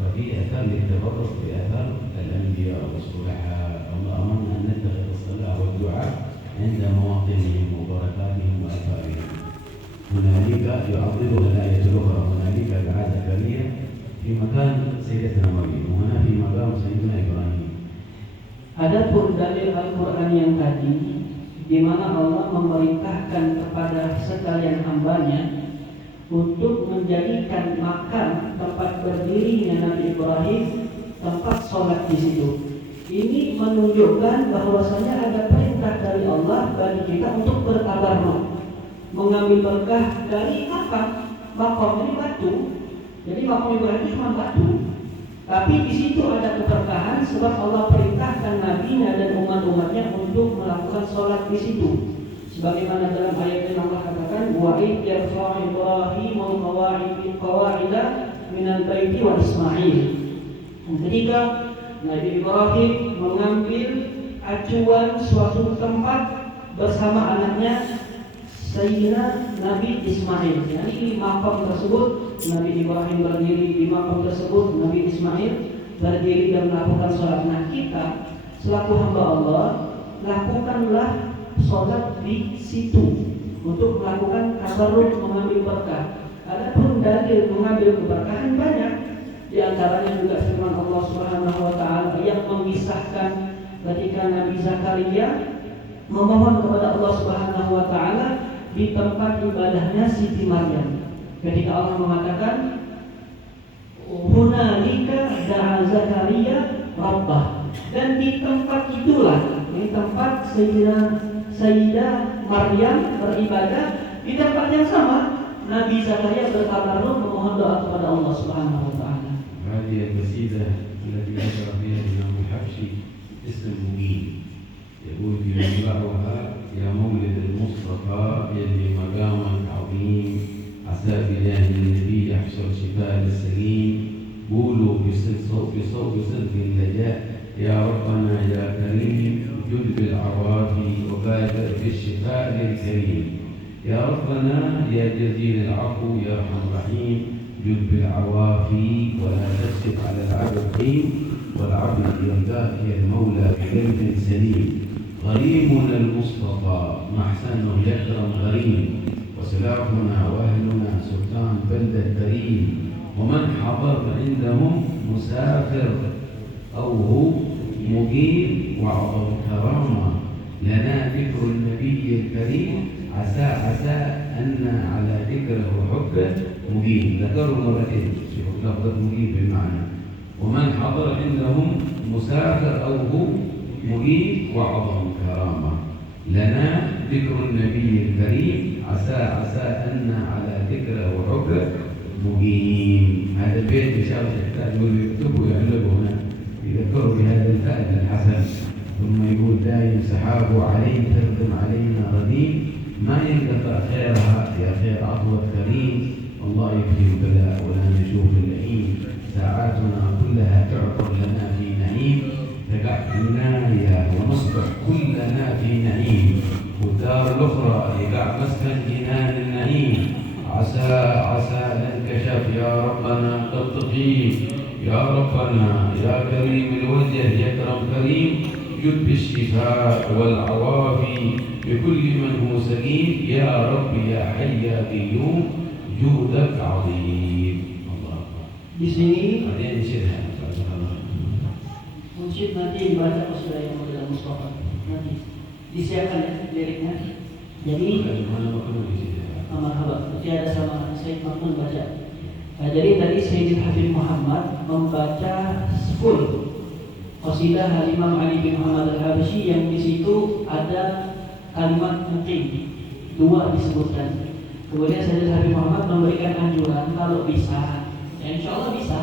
ففي أثر للتبرك بآثار الأنبياء والصلحاء. الله أمرنا أن نتخذ الصلاة والدعاء عند مواطنهم وبركاتهم وآثارهم. هنالك يعظمها الآية الأخرى، هنالك دعاء زكريا في مكان سيدتنا مريم، وهنا في مقام سيدنا إبراهيم. Adapun dalil Al-Quran yang tadi, di mana Allah memerintahkan kepada sekalian hambanya untuk menjadikan makam tempat berdirinya Nabi Ibrahim tempat sholat di situ. Ini menunjukkan bahwasanya ada perintah dari Allah bagi kita untuk bertabarruk, mengambil berkah dari makam. Makam ini batu. Jadi makam Ibrahim itu cuma batu, tapi di situ ada keberkahan sebab Allah perintahkan nabinya dan umat-umatnya untuk melakukan sholat di situ. Sebagaimana dalam ayat yang Allah katakan, wa id yarfa'u Ibrahimul qawa'ida minal baiti wa Ismail. Ketika Nabi Ibrahim mengambil acuan suatu tempat bersama anaknya Sayyidina Nabi Ismail. Jadi di makam tersebut Nabi Ibrahim berdiri, di makam tersebut Nabi Ismail berdiri dan melakukan sholat. Nah, kita selaku hamba Allah lakukanlah sholat di situ untuk melakukan tabarruk, mengambil berkah. Adapun dalil mengambil keberkahan banyak, di antaranya juga firman Allah Subhanahu wa taala yang memisahkan ketika Nabi Zakaria memohon kepada Allah Subhanahu wa taala di tempat ibadahnya Siti Maryam. Ketika Allah mengatakan hunalika da'a Zakaria rabbah, dan di tempat itulah, di tempat Sayyidah Maryam beribadah, di tempat yang sama Nabi Zakaria bertabarruk memohon doa kepada Allah Subhanahu wa taala. هذه القصيدة التي ذكر فيها الإمام الحبشي اسم مبين، يقول في منبعها يا مولد المصطفى يلي مقامك عظيم، عسى بجاه النبي يحصل شفاء للسليم، قولوا بصوت صدق اللجاء يا ربنا يا كريم، جل بالعوافي وبادر بالشفاء للكريم، يا ربنا يا جزيل العفو يا ارحم رحيم، جل بالعوافي ولا تسقط على العبد الدين، والعبد يرضاك يا المولى بقلب سليم، غريبنا المصطفى محسنه يكرم غريب، وسلافنا واهلنا سلطان بلده كريم، ومن حضر عندهم مسافر او هو مقيم وعظم كرامه، لنا ذكر النبي الكريم، عسى ان على ذكره وحبه مقيم. ذكروا مرتين لفظه مقيم بالمعنى، ومن حضر عندهم مسافر او هو مقيم وعظم كرامه، لنا ذكر النبي الكريم، عسى ان على ذكره وحبه مقيم. هذا البيت بشرط يحتاج يكتبوا يعلقوا هنا يذكروا بهذا الفائده الحسن، ثم يقول دايم سحاب عليه تخدم علينا رديم، ما ينقطع خيرها يا خير عطوة كريم، الله يكفي البلاء ولا نشوف اللئيم، ساعاتنا كلها تعطر لنا في نعيم، تقع الناية ونصبح كلنا في نعيم، والدار الأخرى يقع مسكن جنان النعيم، عسى انكشف يا ربنا تتقي يا ربنا يا كريم الوجه يا كرم كريم جد بالشفاء والعوافي بكل من هو سليم يا رب يا حي يا قيوم جودك عظيم. الله Di sini بعدين نشيلها munsyid nanti dibaca qasidah yang mulia Mustafa. Nanti disiapkan ya liriknya. Jadi mana makna نشيلها marhaba. Nanti ada sama Sayyid Makmun baca. Jadi tadi Sayyid Habib Muhammad membaca full qasidah Imam Ali bin Muhammad Al-Habsyi yang di situ ada kalimat mungkin 2 disebutkan. Kemudian Sayyid Habib Muhammad memberikan anjuran kalau bisa, ya insya Allah bisa,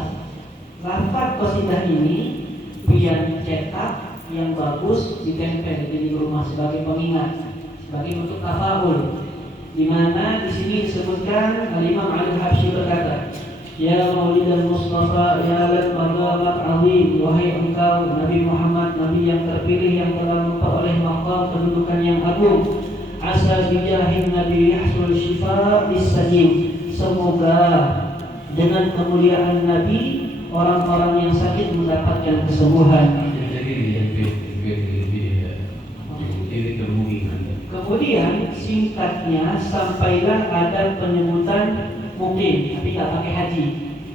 lafaz qasidah ini biar cetak yang bagus ditempel di rumah sebagai pengingat, sebagai bentuk tafaul. Di mana di sini disebutkan Imam Ali Al-Habsyi berkata, Ya Maulid al-Mustafa, ya alat margamat azim, wahai engkau Nabi Muhammad, Nabi yang terpilih yang telah memperoleh maqam kedudukan yang agung. Asa bijahin Nabi yahsul syifa bis-sajim. Semoga dengan kemuliaan Nabi orang-orang yang sakit mendapatkan kesembuhan. Kemudian singkatnya sampailah ada penyebutan mungkin, tapi tidak pakai haji.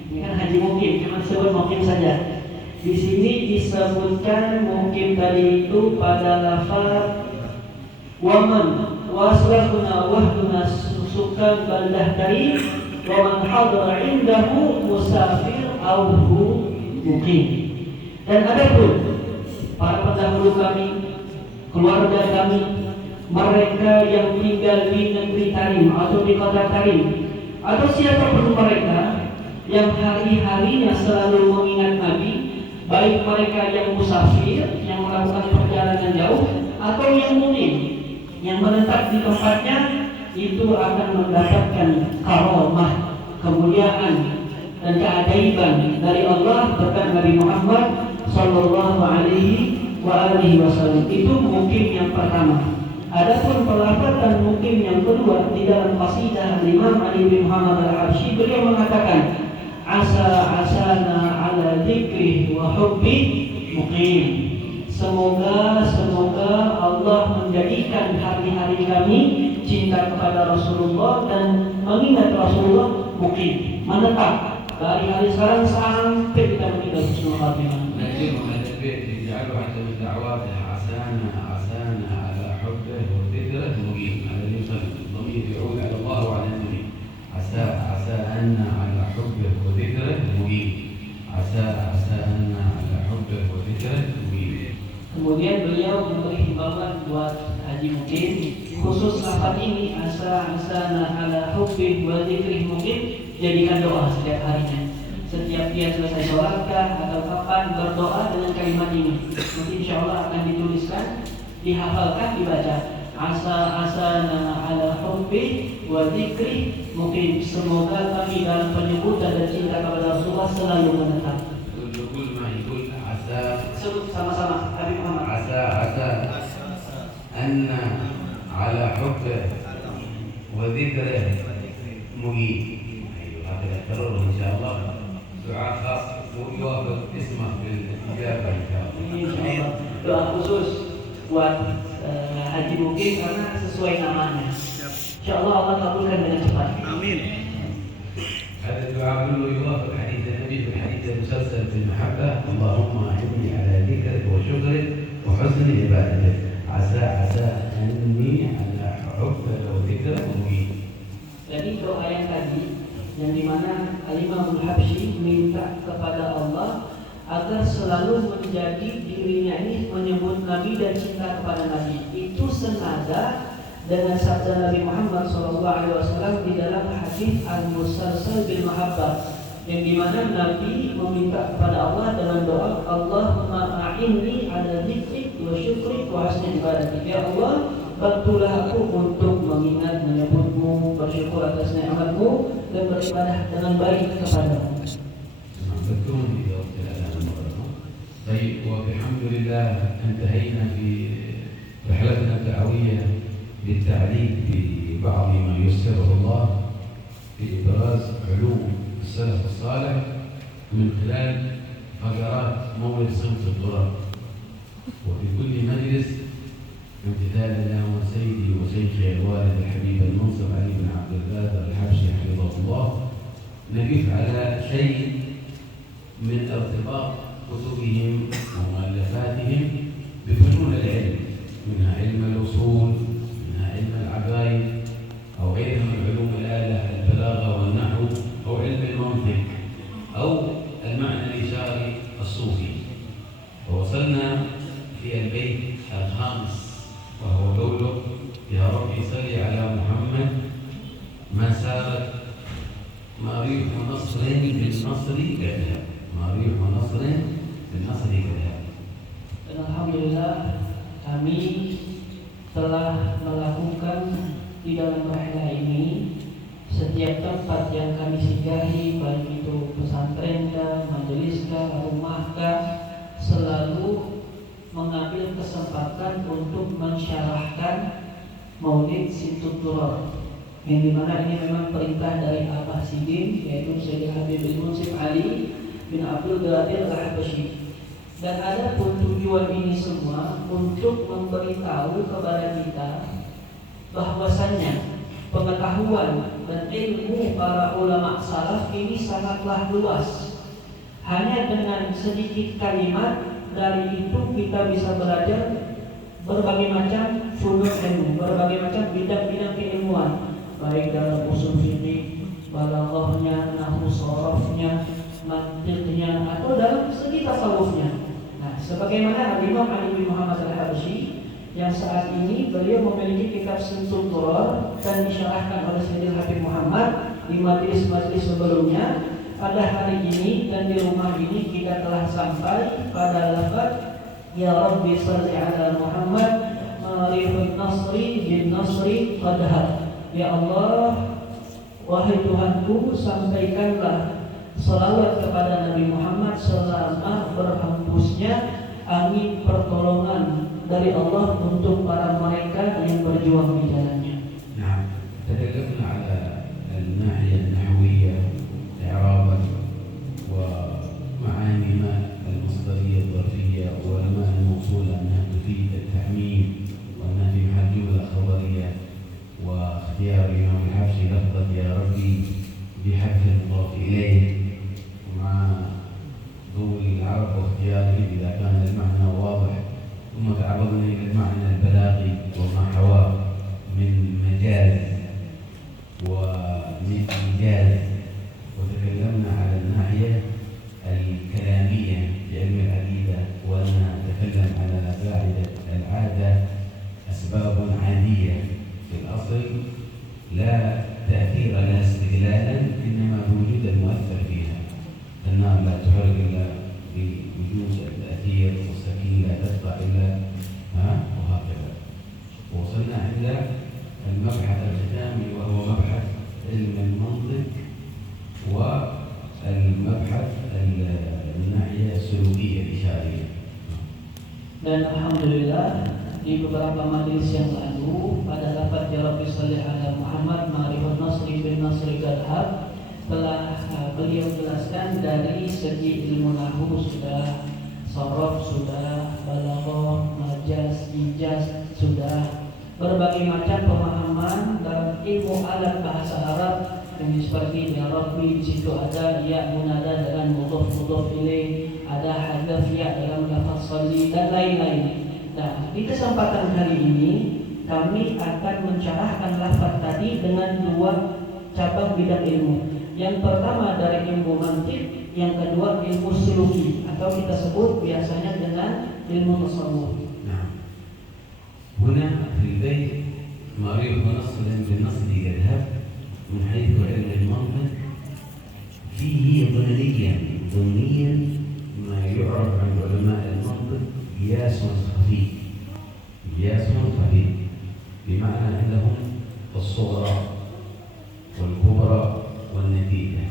Ini kan haji mungkin, cuma sebut mungkin saja. Di sini disebutkan mungkin tadi itu pada lafaz waman waslahuna wahduna sukan baldah dari waman hadra indahu musafir auhu mungkin. Dan ada pun para pendahulu kami, keluarga kami, mereka yang tinggal di negeri Tarim atau di kota Tarim, atau siapapun mereka yang hari-harinya selalu mengingat Nabi, baik mereka yang musafir, yang melakukan perjalanan jauh, atau yang mukim, yang menetap di tempatnya, itu akan mendapatkan karomah, kemuliaan dan keajaiban dari Allah berkat Nabi Muhammad Sallallahu Alaihi Wasallam. Itu mungkin yang pertama. Adapun pelafatan mungkin yang kedua di dalam qasidah Imam Ali bin Muhammad Al-Habsyi, beliau mengatakan asa asana ala dzikri wa hubbi muqim. Semoga Allah menjadikan hari-hari kami cinta kepada Rasulullah dan mengingat Rasulullah muqim, menetap dari hari sekarang sampai kita meninggal husnul khatimah. نجيب هذا البيت يجعله حتى من دعواته عسانا على حبه وذكره مقيم. هذا اللي يصلي الضمير يعود على الله وعلى النبي. عسى أن على حبه وذكره مقيم. عسى أن على حبه وذكره مقيم. Kemudian beliau memberi himbauan buat haji mukim, khusus lafaz ini asana ala hubbi wa dzikri mukim, jadikan doa setiap harinya. Setiap dia selesai sholatkah atau kapan berdoa dengan kalimat ini. Nanti insya Allah akan dituliskan, dihafalkan, dibaca. Asana ala hubbi wa dzikri mukim. Semoga kami dalam penyebutan dan cinta kepada Rasulullah selalu menetap. Sebut sama-sama Habib Muhammad. عسى أن على حبه وذكره مقيم. هذا التكرر إن شاء الله دعاء خاص يوافق اسمه بالإجابة إن شاء الله. Doa khusus buat haji mukim karena sesuai namanya. Insya Allah Allah kabulkan dengan cepat. Amin. هذا الدعاء كله يوافق حديث النبي في الحديث المسلسل في المحبة اللهم أعني على ذكرك وشكرك وحسن عبادتك. عسى أني على حبك وذكرك مقيم. Jadi doa yang tadi, yang dimana Imam Al-Habsyi minta kepada Allah agar selalu menjadi dirinya ini menyebut Nabi dan cinta kepada Nabi, itu senada dengan sabda Nabi Muhammad SAW di dalam hadis Al-Musalsal bil Mahabbah, yang dimana Nabi meminta kepada Allah dengan doa Allahumma a'inni ala dzikrik wa syukrik wa husni ibadatik. Ya Allah, bantulah aku untuk mengingat, menyebutmu, bersyukur atas nikmatmu dan beribadah dengan baik kepadamu. طيب وبحمد لله انتهينا في رحلتنا الدعوية بالتعليق ببعض ما يسره الله في إبراز علوم السلف الصالح من خلال فقرات مولد صمت الدرر، وفي كل مجلس امتثالا له سيدي وشيخي الوالد الحبيب المنصف علي بن عبد القادر الحبشي حفظه الله نقف على شيء من ارتباط كتبهم ومؤلفاتهم بفنون العلم، منها علم الأصول، منها علم العقائد، أو غيرها من علوم الآلة، البلاغة والنحو، أو علم المنطق، أو المعنى الإشاري الصوفي. ووصلنا في البيت الخامس وهو قوله: يا ربي صل على محمد ما سارت مريح نصر بالنصر كذاب، مريح نصر بالنصر كذاب. Dan alhamdulillah kami telah melakukan di dalam rihlah ini setiap tempat yang kami singgahi, baik itu pesantren kah, majelis kah, rumah kah, selalu mengambil kesempatan untuk mensyarahkan Maulid Simtud Durrar, yang dimana ini memang perintah dari Abah Sidin, yaitu Sayyid Habib Munsif Ali bin Abdul Qadir Al-Habsyi. Dan ada pun tujuan ini semua untuk memberitahu kepada kita bahwasannya pengetahuan dan ilmu para ulama salaf ini sangatlah luas. Hanya dengan sedikit kalimat dari itu kita bisa belajar berbagai macam funun ilmu, berbagai macam bidang-bidang keilmuan, baik dalam usul fikih, balaghahnya, nahwu sharafnya, mantiqnya, atau dalam segi tasawufnya. Nah, sebagaimana Imam Ali bin Muhammad Al-Habsyi yang saat ini beliau memiliki kitab Simtud Durrar dan disyarahkan oleh Sayyidil Habib Muhammad di majelis-majelis sebelumnya. Pada hari ini dan di rumah ini kita telah sampai pada lafaz Ya Rabbi Salli ala Muhammad Marifun Nasri bin Nasri Qadhar. Ya Allah, wahai Tuhanku, sampaikanlah salawat kepada Nabi Muhammad selama berhembusnya angin pertolongan dari Allah untuk para mereka yang berjuang di jalannya. نعم، تكلمنا على الناحية النحوية إعرابا ومعاني ما المصدرية الظرفية وما الموصولة أنها تفيد التعميم وأنها في محل جملة خبرية، واختيار الإمام الحبشي لفظة يا ربي بحذف المضاف إليه مع ضوء العرب واختياره إذا كان المعنى واضح، ثم تعرضنا إلى المعنى البلاغي وما حواه من مجاز ومن إيجاز، وتكلمنا على الناحية الكلامية لعلم العقيدة، وأنا أتكلم على قاعدة العادة أسباب عادية في الأصل لا تأثير لها استقلالا، إنما بوجود المؤثر فيها. النار لا تحرق إلا بوجود التأثير، والسكين لا تقطع إلا وهكذا. ووصلنا عند المبحث الختامي وهو مبحث علم المنطق والمبحث الناحية السلوكية الإشارية. Dan alhamdulillah di beberapa majelis yang lalu pada lafaz Ya Rabbi Shalli ala Muhammad Ma'rifun Nasri bin Nasri Qadhar telah beliau jelaskan dari segi ilmu nahwu sudah, sharaf sudah, balaghah, majaz, ijaz sudah, berbagai macam pemahaman dalam ilmu alat bahasa Arab yang seperti Ya Rabbi, di situ ada ya munada dengan mudhaf ilaih, ada hadaf ya dalam lafaz shalli dan lain-lain. Nah, di kesempatan kali ini kami akan mensyarahkan lafaz tadi dengan dua cabang bidang ilmu. Yang pertama dari ilmu mantiq, yang kedua ilmu suluki atau kita sebut biasanya dengan ilmu tasawuf. نعم. هنا في البيت مريض نصر بالنصر يذهب من حيث علم المنطق فيه ضمنيا ما يعرف عند علماء المنطق قياس خفي، قياس خفي بمعنى عندهم الصغرى والكبرى والنتيجة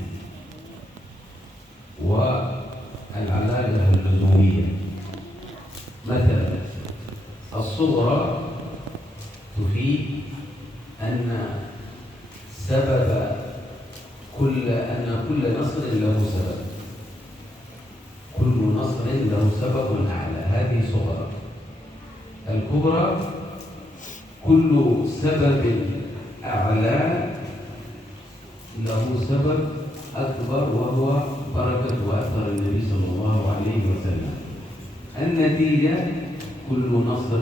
والعلالة اللزومية. مثلا الصغرى تفيد أن سبب كل نص له سبب، كل نصر له سبب أعلى. هذه صغرى. الكبرى كل سبب أعلى له سبب أكبر، وهو بركة وأثر النبي صلى الله عليه وسلم. النتيجة كل نصر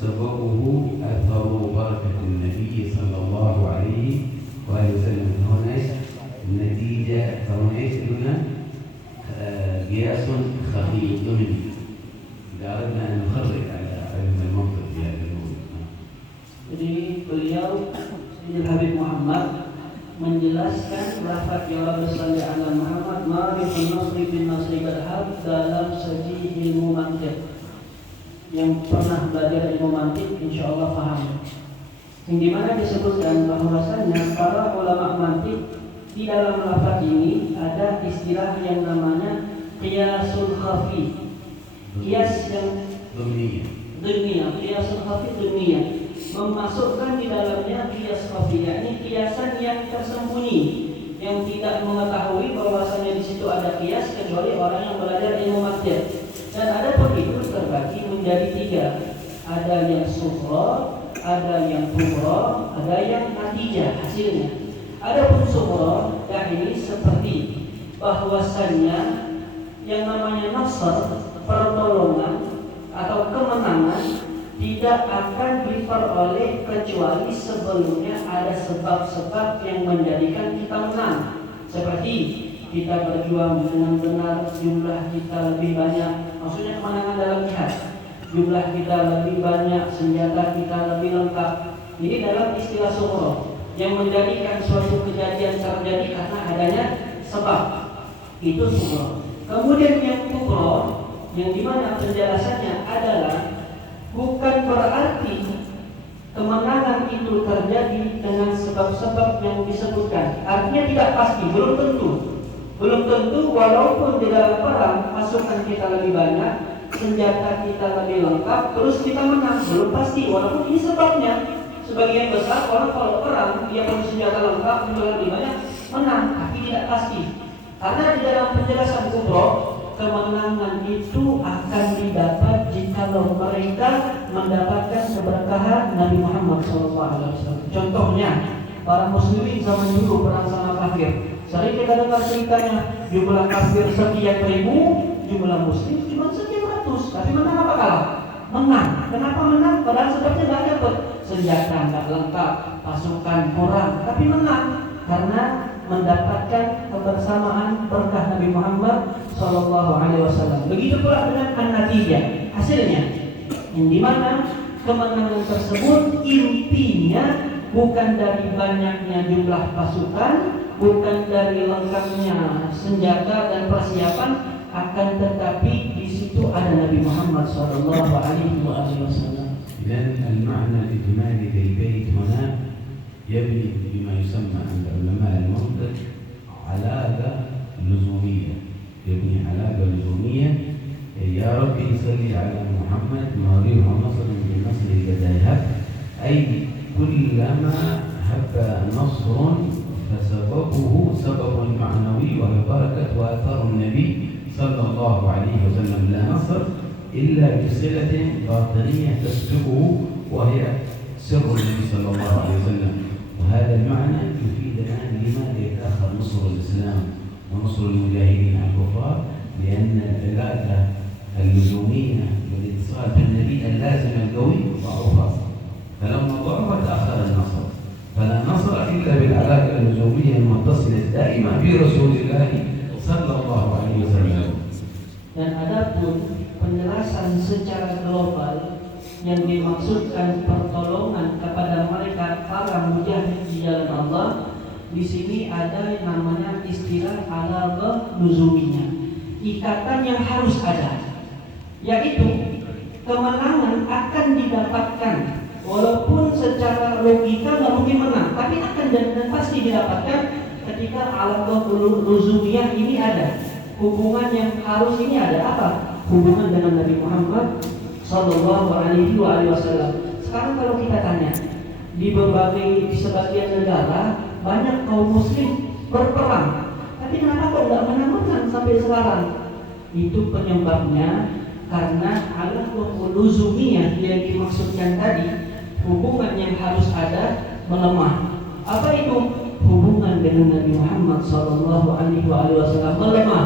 سببه أثر بركة النبي صلى الله عليه وآله وسلم. هنا النتيجة هنا قياس خفي ضمني إذا أردنا أن نخرج على علم المنطق في هذا الموضوع. Jadi beliau Sayyidina Habib Muhammad menjelaskan lafaz ya Rabbi salli ala Muhammad ma'rifun nasri bin nasri badhab dalam segi ilmu mantiq. Yang pernah belajar ilmu mantiq insyaallah paham. Yang dimana disebutkan bahwasanya para ulama mantiq di dalam lafaz ini ada istilah yang namanya qiyasul khafi. Qiyas yang dunia, qiyasul khafi dunia. Memasukkan di dalamnya qiyas khafi, yakni kiasan yang tersembunyi, yang tidak mengetahui bahwasanya di situ ada qiyas kecuali orang yang belajar ilmu mantiq. Dan ada begitu terbagi menjadi tiga. Ada yang sughra, ada yang kubra, ada yang natijah hasilnya. Adapun sughra, ini seperti bahwasannya yang namanya nasr, pertolongan atau kemenangan tidak akan diperoleh kecuali sebelumnya ada sebab-sebab yang menjadikan kita menang. Seperti kita berjuang dengan benar, jumlah kita lebih banyak, maksudnya kemenangan dalam jihad. Jumlah kita lebih banyak, senjata kita lebih lengkap. Ini dalam istilah sughra, yang menjadikan suatu kejadian terjadi karena adanya sebab. Itu sughra. Kemudian yang kubra, yang dimana penjelasannya adalah bukan berarti kemenangan itu terjadi dengan sebab-sebab yang disebutkan. Artinya tidak pasti, belum tentu. Belum tentu walaupun di dalam perang pasukan kita lebih banyak, senjata kita lebih lengkap, terus kita menang. Belum pasti, walaupun ini sebabnya. Sebagian besar orang kalau perang dia punya senjata lengkap, jumlah lebih banyak, menang, tapi tidak pasti. Karena di dalam penjelasan kubro, kemenangan itu akan didapat jikalau mereka mendapatkan keberkahan Nabi Muhammad SAW. Contohnya, para muslimin zaman dulu perang sama kafir. Sering kita dengar ceritanya, jumlah kafir sekian ribu, jumlah muslim cuma sekian ratus. Tapi menang apa kalah? Menang. Kenapa menang? Padahal sebabnya tidak dapat. Senjata tidak lengkap, pasukan kurang, tapi menang karena mendapatkan kebersamaan berkah Nabi Muhammad SAW. Begitu pula dengan an-natijah, hasilnya, yang dimana kemenangan tersebut intinya bukan dari banyaknya jumlah pasukan, bukan dari lengkapnya senjata dan persiapan, akan tetapi di situ ada Nabi Muhammad SAW. إذن المعنى الإجمالي للبيت هنا يبني بما يسمى عند علماء المنطق علاقة لزومية. يبني علاقة لزومية. يا ربي صل على محمد ماريه نصر بالنصر كذهب، أي كلما هب نصر فسببه سبب معنوي وهي بركة وأثر النبي صلى الله عليه وسلم. لا نصر إلا بصلة باطنية تسبقه وهي سر النبي صلى الله عليه وسلم. وهذا المعنى يفيدنا لماذا يتأخر نصر الإسلام ونصر المجاهدين على الكفار، لأن العلاقة اللزومية والاتصال بالنبي اللازم القوي ضعفت، فلما ضعف تأخر النصر. فلا نصر إلا بالعلاقة اللزومية المتصلة الدائمة برسول الله صلى الله عليه وسلم. Dan adapun penjelasan secara global yang dimaksudkan pertolongan kepada mereka para mujahid di jalan Allah, di sini ada yang namanya istilah alaqah luzumiyah, ikatan yang harus ada, yaitu kemenangan akan didapatkan walaupun secara logika nggak mungkin menang, tapi akan dan pasti didapatkan ketika alaqah luzumiyah ini ada. Hubungan yang harus ini ada apa? Hubungan dengan Nabi Muhammad Sallallahu Alaihi Wasallam. Sekarang kalau kita tanya, di sebagian negara banyak kaum muslim berperang, Tapi kenapa kok nggak mengamalkan sampai sekarang? Itu penyebabnya karena alaqah luzumiyah yang dimaksudkan tadi, hubungan yang harus ada melemah. Apa itu? Hubungan dengan Nabi Muhammad SAW melemah.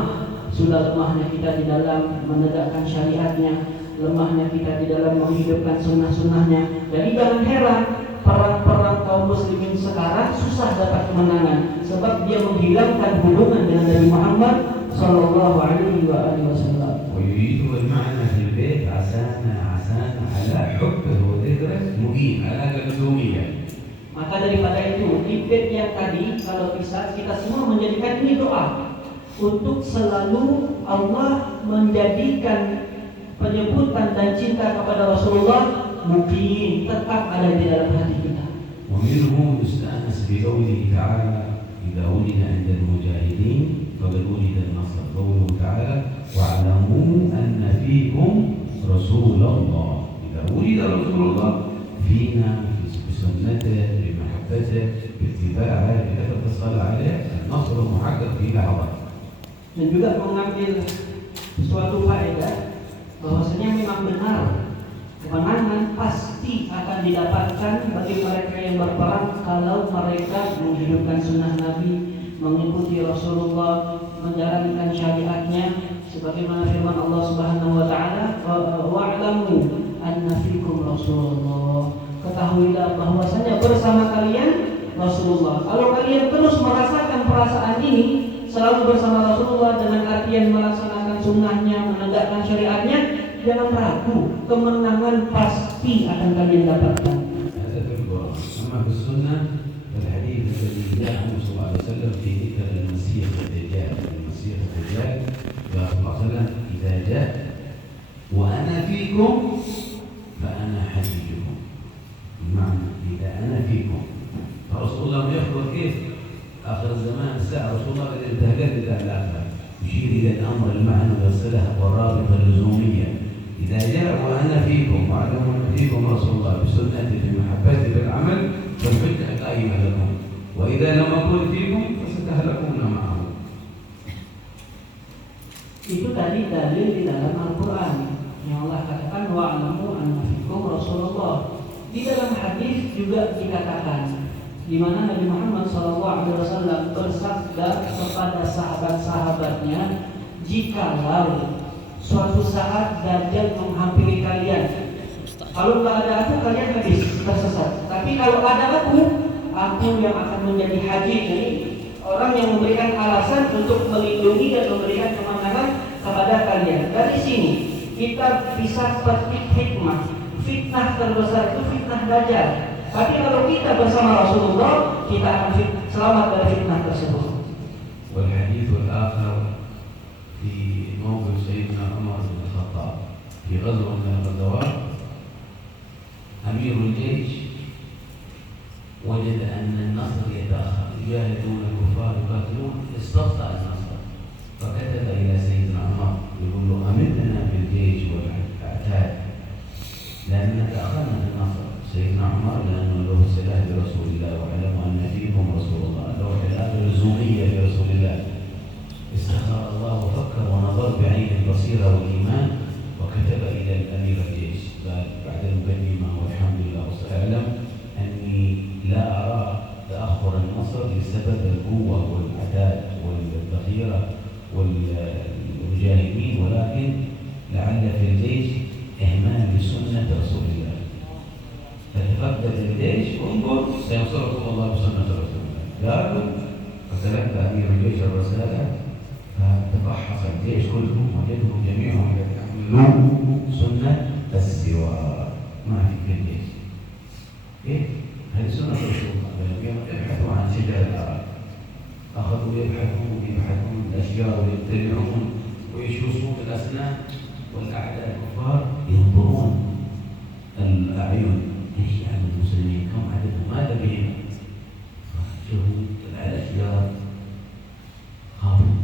Sudah lemahnya kita di dalam menegakkan syariatnya, lemahnya kita di dalam menghidupkan sunnah-sunnahnya. Jadi jangan heran perang-perang kaum muslimin sekarang susah dapat kemenangan, sebab dia menghilangkan hubungan dengan Nabi Muhammad SAW. ويريد المعنى في البيت عسانا على حبه وذكره مقيم على اللزومية. Maka daripada itu, di bait yang tadi kalau bisa kita semua menjadikan ini doa untuk selalu Allah menjadikan penyebutan dan cinta kepada Rasulullah mungkin tetap ada di dalam hati kita. ومنه يستأنس بقوله تعالى إذا ولد عند المجاهدين فقد ولد النصر. قوله تعالى واعلموا أن فيكم رسول الله. إذا ولد رسول الله فينا بسنته بمحبته باتباعه بكثرة الصلاة عليه النصر محقق في لحظة. Dan juga mengambil suatu faedah bahwasanya memang benar kemenangan pasti akan didapatkan bagi mereka yang berperang kalau mereka menghidupkan sunnah Nabi, mengikuti Rasulullah, menjalankan syariatnya sebagaimana firman Allah Subhanahu wa taala, wa'lamu anna fikum Rasulullah. Ketahuilah bahwasanya bersama kalian Rasulullah. Kalau kalian terus merasakan perasaan ini, selalu bersama Rasulullah dengan artian melaksanakan sunnahnya, menegakkan syariatnya, jangan ragu, kemenangan pasti akan kalian dapatkan. هذا في القرآن. أما في السنة فالحديث الذي جاء عنه صلى الله عليه وسلم في ذكر المسيح الدجال. المسيح الدجال قال صلى الله عليه وسلم إذا جاء وأنا فيكم فأنا حجيجكم. بمعنى إذا أنا فيكم فرسول الله يخبر كيف آخر الزمان الساعة. رسول الله قد انتهجت إلى الآخرة يشير إلى الأمر المعنى والصلة والرابطة اللزومية. إذا جاء وأنا فيكم واعلموا أن فيكم رسول الله بسنتي بمحبتي بالعمل فالحجة قائمة لكم وإذا لم أكن فيكم فستهلكون معه. Itu tadi dalil di dalam Al-Quran yang Allah katakan wa'lamu anna fikum Rasulullah. Di dalam hadis juga dikatakan di mana Nabi Muhammad SAW bersabda kepada sahabat-sahabatnya, jikalau suatu saat Dajjal menghampiri kalian, kalau nggak ada aku kalian habis tersesat. Tapi kalau ada aku yang akan menjadi haji, ini orang yang memberikan alasan untuk melindungi dan memberikan kemenangan kepada kalian. Dari sini kita bisa petik hikmah. Fitnah terbesar itu fitnah Dajjal. Tapi kalau kita bersama Rasulullah, kita akan selamat dari fitnah tersebut. والحديث الآخر في موقف سيدنا عمر بن الخطاب في غزوة من الغزوات أمير الجيش وجد أن النصر يتأخر، يجاهدون الكفار يقاتلون، استبطأ النصر فكتب إلى سيدنا عمر يقول له أمدنا بالجيش والعتاد لأننا تأخرنا في النصر. سيدنا عمر لأنه له سلاح برسول الله وعلم أن فيكم رسول الله، له الآخر الزومية لرسول الله، استخار الله وفكر ونظر بعين البصيرة والإيمان وكتب إلى الأمير الجيش قال بعد المقدمة والحمد لله وأعلم أني لا أرى تأخر النصر لسبب القوة والعتاد والذخيرة والمجاهدين، ولكن لعل في الجيش إهمال لسنة رسول الله. فتقدم الجيش انظر سينصركم الله بسنة رسول الله. قالوا فتلقى أمير الجيش الرسالة فتفحص الجيش كلهم وجدهم جميعهم يحملون سنة السواك ما في الجيش. إيه؟ هذه سنة رسول الله. يبحثوا عن شجر العرب، أخذوا يبحثون الأشجار ويتبعون ويشوفون الأسنان والأعداء الكفار ينظرون الأعين ايش عدد المسلمين كم عددهم ماذا بهم شوفوا الأشجار خافوا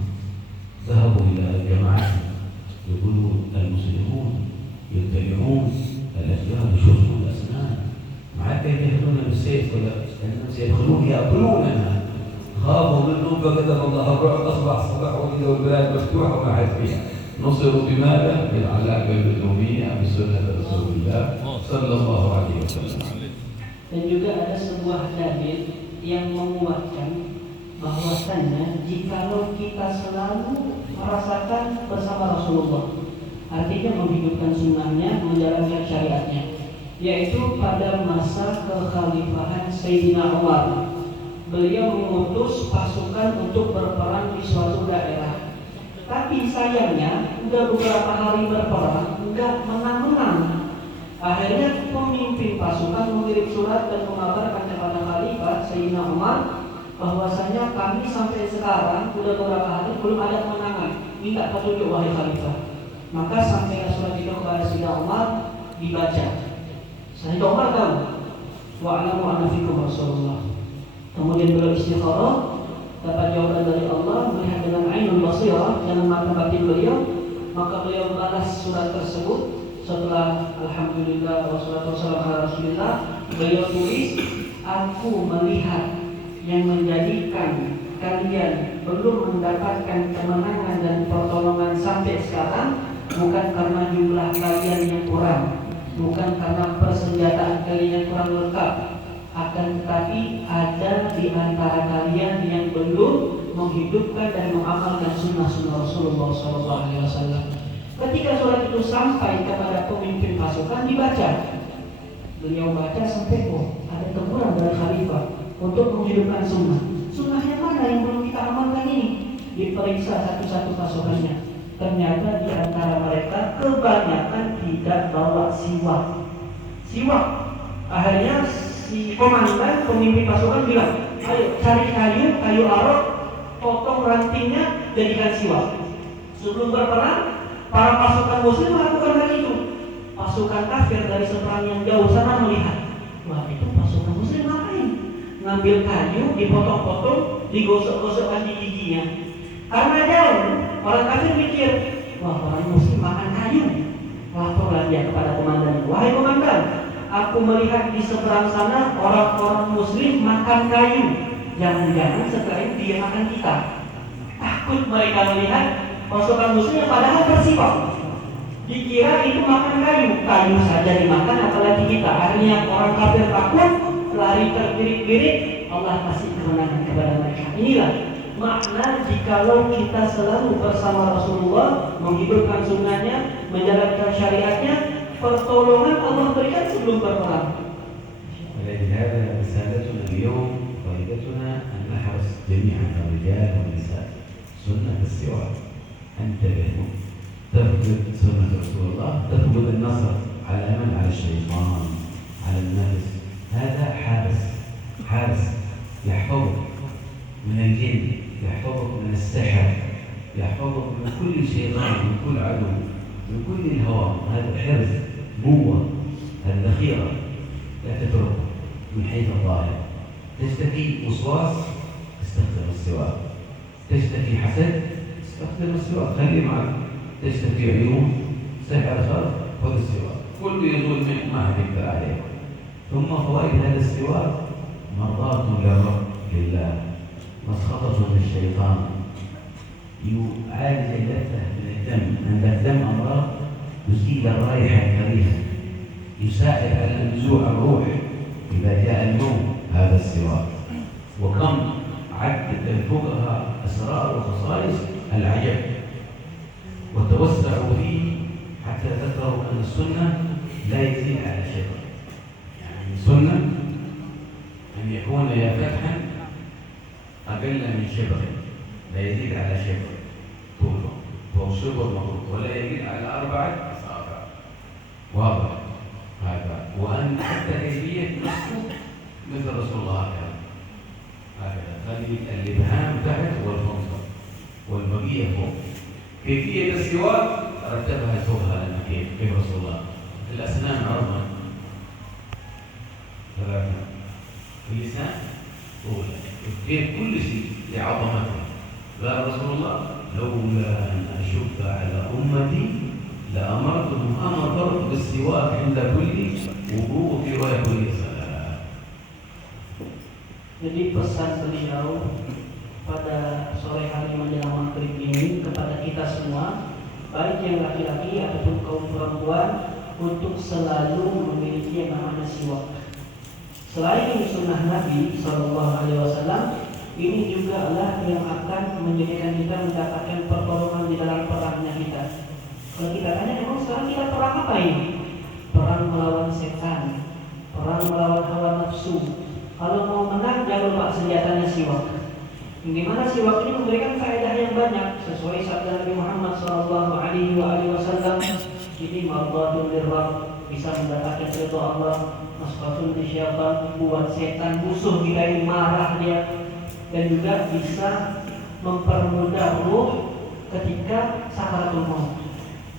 ذهبوا إلى جماعتهم يقولون المسلمون يتبعون الأشجار يشوفون الأسنان مع كيف يأخذون بالسيف ولا لأنهم سيدخلون يأكلوننا خافوا منهم فكتب الله الرعب أصبحوا إذا البلاد مفتوحة وما حد فيها. نصروا بماذا؟ بالعلاقة بالأمية بسنة رسول الله صلى الله عليه وسلم. Dan juga ada sebuah dalil yang menguatkan bahwasannya jikalau kita selalu merasakan bersama Rasulullah, artinya menghidupkan sunnahnya, menjalankan syariatnya, yaitu pada masa kekhalifahan Sayyidina Umar. Beliau mengutus pasukan untuk berperang di suatu daerah. Tapi sayangnya, udah beberapa hari berperang, enggak menang-menang. Akhirnya pemimpin pasukan mengirim surat dan mengabarkan kepada Khalifah Sayyidina Umar bahwasanya kami sampai sekarang udah beberapa hari belum ada kemenangan. Minta petunjuk wahai Khalifah. Maka sampai surat itu kepada Sayyidina Umar dibaca. Sayyidina Umar tahu wa'alamu anna fikum Rasulullah. Kemudian beliau istikharah, dapat jawaban dari Allah, melihat dengan ainul basirah, dengan mata batin beliau, maka beliau membalas surat tersebut. Setelah alhamdulillah wassalatu wassalamu ala Rasulillah, beliau tulis, aku melihat yang menjadikan kalian belum mendapatkan kemenangan dan pertolongan sampai sekarang bukan karena jumlah kalian yang kurang, bukan karena persenjataan kalian yang kurang lengkap, akan tetapi ada di antara kalian yang belum menghidupkan dan mengamalkan sunnah-sunnah Rasulullah SAW. Ketika surat itu sampai kepada pemimpin pasukan, dibaca. Beliau baca sampai ada teguran dari Khalifah untuk menghidupkan sunnah. Sunnahnya mana yang belum kita amalkan ini? Diperiksa satu-satu pasukannya. Ternyata di antara mereka kebanyakan tidak bawa siwak. Akhirnya si komandan, pemimpin pasukan bilang, ayo cari kayu arok, potong rantingnya, jadikan siwak. Sebelum berperang, para pasukan muslim melakukan hal itu. Pasukan kafir dari seberang yang jauh sana melihat, wah itu pasukan muslim ngapain? Ngambil kayu, dipotong-potong, digosok-gosokkan di giginya. Karena jauh, orang kafir mikir, wah orang muslim makan kayu. Laporlah dia kepada komandan, wahai komandan, aku melihat di seberang sana orang-orang muslim makan kayu. Jangan-jangan setelah itu dia makan kita. Takut mereka melihat pasukan muslim yang padahal bersifat. Dikira itu makan kayu saja dimakan, apalagi kita. Akhirnya orang kafir takut, lari terbirik-birik, Allah kasih kemenangan kepada mereka. Inilah makna jikalau kita selalu bersama Rasulullah, menghidupkan sunnahnya, menjalankan syariatnya, pertolongan Allah berikan sebelum berperang. ولهذا رسالتنا اليوم طريقتنا أن نحرص جميعا الرجال والنساء سنة السواك. انتبهوا، تثبت سنة رسول الله، تثبت النصر على من؟ على الشيطان، على النفس. هذا حارس يحفظك من الجن، يحفظك من السحر، يحفظك من كل شيطان، من كل عدو، من كل الهوى. هذا حرز، قوة، الذخيرة لا تتركه من حيث الظاهر. تشتكي وسواس، استخدم السواك. تشتكي حسد، استخدم السواك، خليه معك. تشتكي عيون، سحر، خرق، خذ السواك، كله يزول منك، ما هتقدر عليه. ثم فوائد هذا السواك: مرضاة للرب لله، مسخطة للشيطان، يعالج اللذة من الدم. عند الدم أمراض تزيل الرائحة الكريهة، يساعد على نزوع الروح إذا جاء النوم. هذا السواك. وكم عدد الفقهاء أسرار وخصائص العجب، وتوسعوا فيه حتى ذكروا أن السنة لا يزيد على شبر. يعني السنة أن يكون يا فتحا أقل من شبر، لا يزيد على شبر طوله، وهو شبر مطلوب، ولا يزيد على 4 أصابع. واضح هذا. وأن حتى كيفية مسكه مثل رسول الله هكذا، خلي الإبهام تحت والخنصر والبقية فوق. كيفية السواك رتبها فوقها لنا كيف رسول الله. الأسنان عرضا 3، اللسان طولا، كيف كل شيء لعظمته. قال رسول الله: لولا أن أشق على أمتي لأمرتهم أمر بالسواك عند كل وضوء في رواية كل صلاة. Jadi pesan beliau pada sore hari menjelang maghrib ini kepada kita semua, baik yang laki-laki ataupun kaum perempuan, untuk selalu memiliki yang namanya siwak. Selain sunnah Nabi SAW, ini juga Allah yang akan menjadikan kita mendapatkan pertolongan di dalam perangnya kita. Kalau kita tanya, emang sekarang kita perang apa ini? Perang melawan setan, perang melawan hawa nafsu. Kalau mau menang, jangan lupa senjatanya siwak. Bagaimana siwak ini memberikan faedah yang banyak sesuai sabda Nabi Muhammad SAW. Ini mardatun lirrab, bisa mendapatkan ridha Allah, masfatun lisyaitan, buat setan musuh kita ini marah dia, dan juga bisa mempermudah ruh ketika sakaratul maut.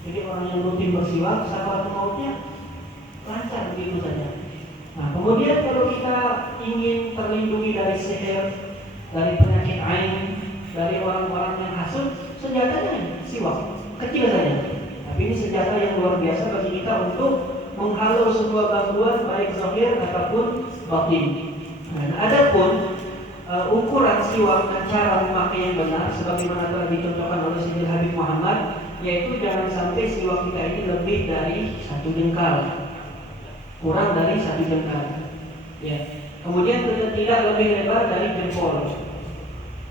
Jadi orang yang rutin bersiwak, sakaratul mautnya lancar begitu saja. Nah, kemudian kalau kita ingin terlindungi dari sihir, dari penyakit ain, dari orang-orang yang hasud, senjatanya siwak, kecil saja. Tapi ini senjata yang luar biasa bagi kita untuk menghalau sebuah gangguan baik zahir ataupun batin. Nah, adapun ukuran siwak dan cara memakai yang benar sebagaimana telah dicontohkan oleh Sayyidina Habib Muhammad, yaitu jangan sampai siwak kita ini lebih dari 1 jengkal, kurang dari 1 jengkal. Ya. Kemudian tidak lebih lebar dari jempol,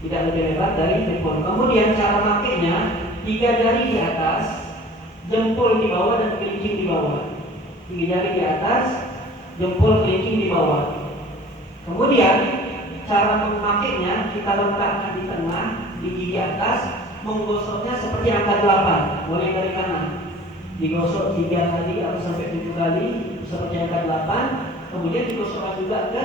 tidak lebih lebar dari jempol. Kemudian cara makainya 3 jari di atas, jempol di bawah dan kelingking di bawah. 3 jari di atas, jempol kelingking di bawah. Kemudian cara memakainya kita letakkan di tengah, di gigi atas, menggosoknya seperti angka 8, mulai dari kanan. Digosok 3 kali atau sampai 7 kali seperti angka 8, kemudian digosokkan juga ke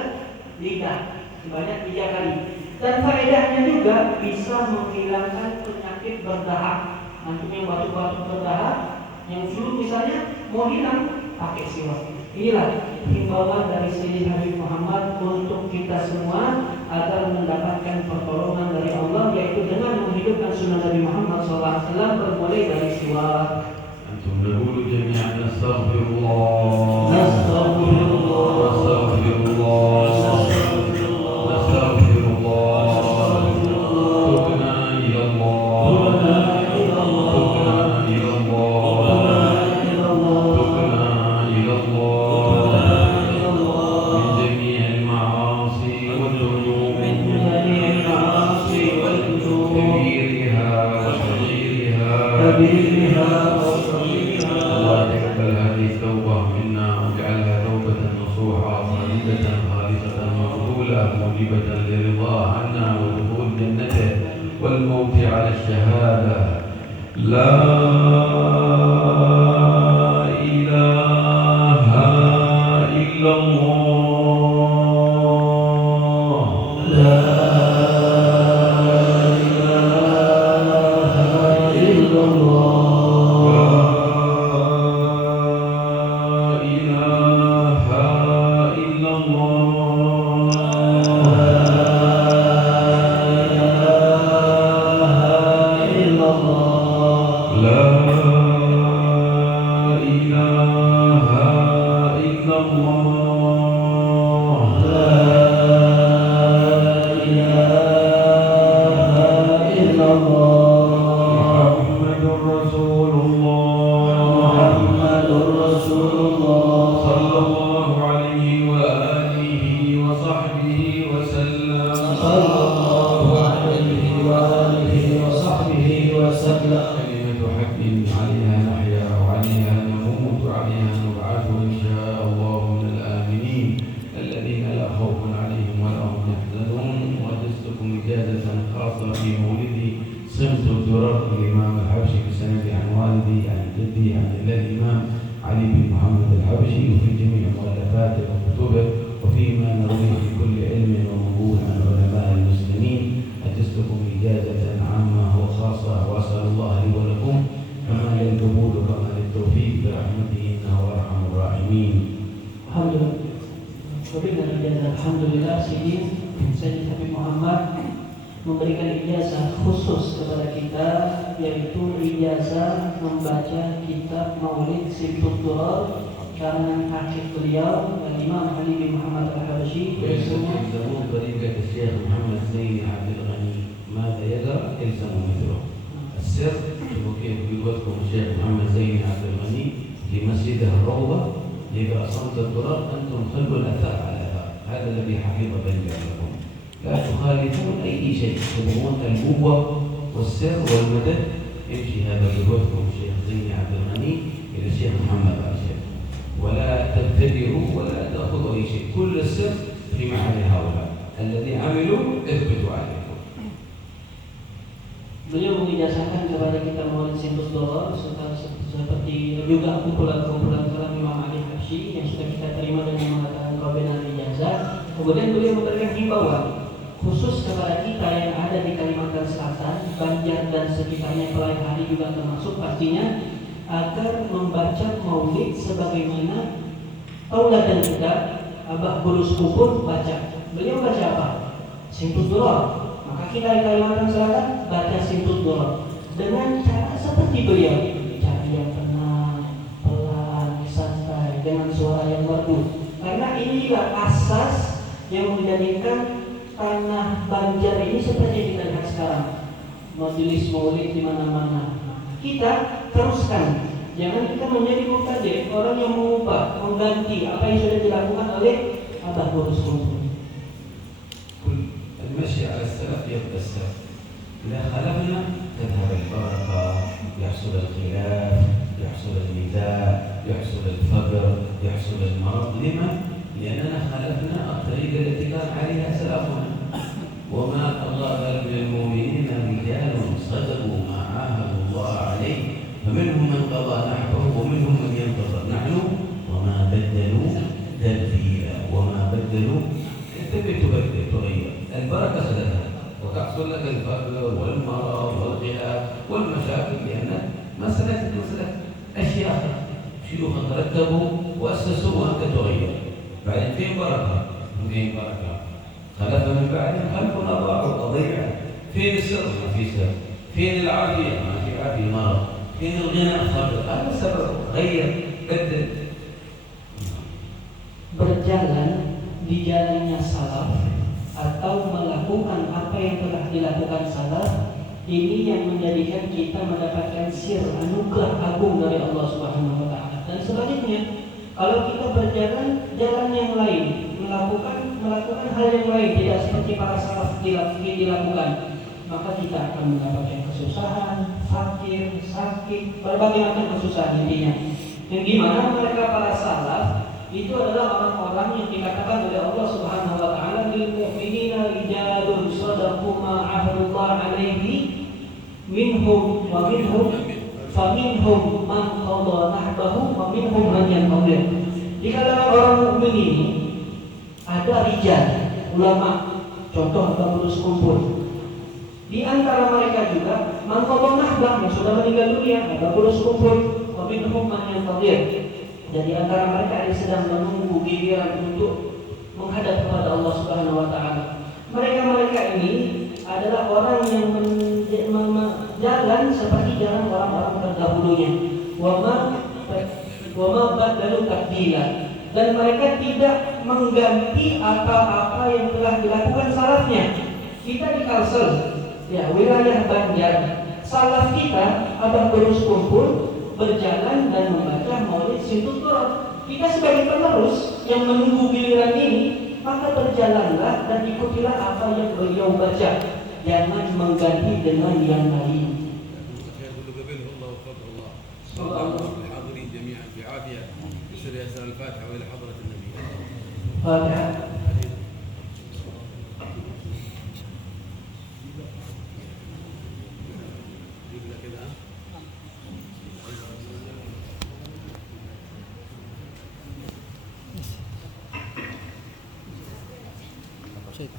lidah sebanyak 3 kali. Dan faedahnya juga bisa menghilangkan penyakit berdahak. Nanti yang batuk-batuk berdahak, yang flu misalnya, mau hilang pakai siwak. Inilah himbauan dari Sayyidina Habib Muhammad untuk kita semua agar mendapatkan pertolongan dari Allah, yaitu dengan menghidupkan sunnah Nabi Muhammad SAW bermulai dari siwak. أنتم نقول جميعا نستغفر الله نستغفر الله نستغفر الله نستغفر الله تبنا إلى الله تبنا إلى الله تبنا إلى الله من جميع المعاصي والذنوب كبيرها وصغيرها الله يتقبل هذه التوبة منا واجعلها توبة نصوحة خالدة خالصة مقبولة موجبة لرضاه عنا ودخول جنته والموت على الشهادة. لا إله إلا الله لا إله إلا الله Alhamdulillah Sayyid Habib Muhammad memberikan ijazah khusus kepada kita, yaitu ijazah membaca kitab Maulid Simtud Durar karangan kakek beliau Imam Ali bin Muhammad Al-Habsyi. ويسمون طريقة الشيخ محمد زين عبد الغني ماذا يزرع يلزم مثله. السر كيف بيقولكم الشيخ محمد زين عبد الغني في مسجده الروضة إذا أصمت التراب أنتم خلوا الأثار على الأثار. هذا الذي حفظ بين لكم، لا تخالفون أي شيء، تبغون القوة والسر والمدد. يمشي هذا بقولكم الشيخ زين عبد الغني إلى الشيخ محمد الشيخ، ولا تبتدئوا ولا تأخذوا أي شيء. كل السر في معاني هؤلاء الذي عملوا اثبتوا عليكم. Beliau mengijazahkan kepada kita Maulid $100 seperti juga kumpulan-kumpulan kalam Imam Ali Habsyi yang sudah kita terima dengan mengatakan qabilna ijazah. Kemudian beliau memberikan himbauan khusus kepada kita yang ada di Kalimantan Selatan, Banjar dan sekitarnya, Pelai Hari juga termasuk pastinya, agar membaca Maulid sebagaimana tauladan kita Abah Bulus Kubur baca. Beliau baca apa? $100. Maka kita di Kalimantan Selatan baca $100 dengan cara seperti beliau, cara yang tenang, pelan, santai, dengan suara yang merdu. Karena inilah asas yang menjadikan tanah Banjar ini seperti yang kita lihat sekarang. Majelis Maulid di mana-mana. Kita teruskan. Jangan kita menjadi mubtadi', orang yang mengubah, mengganti apa yang sudah dilakukan oleh Abah Bulus Kubur. المشي على السلف يبقى السلف. إذا خلفنا تذهب البركة، يحصل الخلاف، يحصل النزاع، يحصل الفقر، يحصل المرض. لما؟ لأننا خلفنا الطريقة التي كان عليها سلفنا. وما الله قال من المؤمنين رجال صدقوا ما عاهدوا الله عليه فمنهم من قضى نحبه ومنهم من ينتظر. نحن وما بدلوا تبديلا وما بدلوا. تبي تبدل تغير، البركة سلفها وتحصل لك الفقر والمرض والغلاء والمشاكل، لأن مسألة أشياء شيوخ تركبوا وأسسوا وأنت تغير. بعدين فين بركة؟ فين بركة؟ خلف من بعدهم خلفنا ضاعوا قضية. فين السر؟ ما في سر. فين العافية؟ ما في عافية، مرض. فين الغنى؟ فقر. هذا السبب. غير، بدل. Berjalan di jalannya salaf atau melakukan apa yang telah dilakukan salaf, ini yang menjadikan kita mendapatkan sir anugerah agung dari Allah Subhanahu wa taala. Dan sebaliknya, kalau kita berjalan jalan yang lain, melakukan hal yang lain tidak seperti para salaf dilakukan, maka kita akan mendapatkan kesusahan, fakir, sakit, berbagai macam kesusahan intinya. Yang dimana mereka para salaf itu adalah orang-orang yang dikatakan oleh Allah Subhanahu wa taala, lil mu'minina rijalun shadaqu ma 'ahadullah 'alaihi minhum wa minhum faminhum man qada nahbahu wa minhum man yanqadir. Di kalangan orang mukmin ini ada rijal, ulama, contoh Abah Bulus Kubur. Di antara mereka juga man qada nahbah yang sudah meninggal dunia, Abah Bulus Kubur, wa minhum man yanqadir. Jadi antara mereka yang sedang menunggu giliran untuk menghadap kepada Allah Subhanahu wa taala. Mereka ini adalah orang yang jalan seperti jalan orang-orang terdahulunya. Wa ma badalu tabdila. Dan mereka tidak mengganti apa-apa yang telah dilakukan salafnya. Kita di Kalsel, ya, wilayah Banjar, salaf kita Abah Bulus Kubur berjalan dan membaca Maulid $100. Kita sebagai penerus yang menunggu giliran ini, maka berjalanlah dan ikutilah apa yang beliau baca. Jangan mengganti dengan yang lain. Fatihah.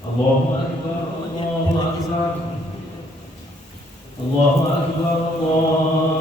Allahu Akbar, Allahu Akbar, Allahu Akbar, Allah.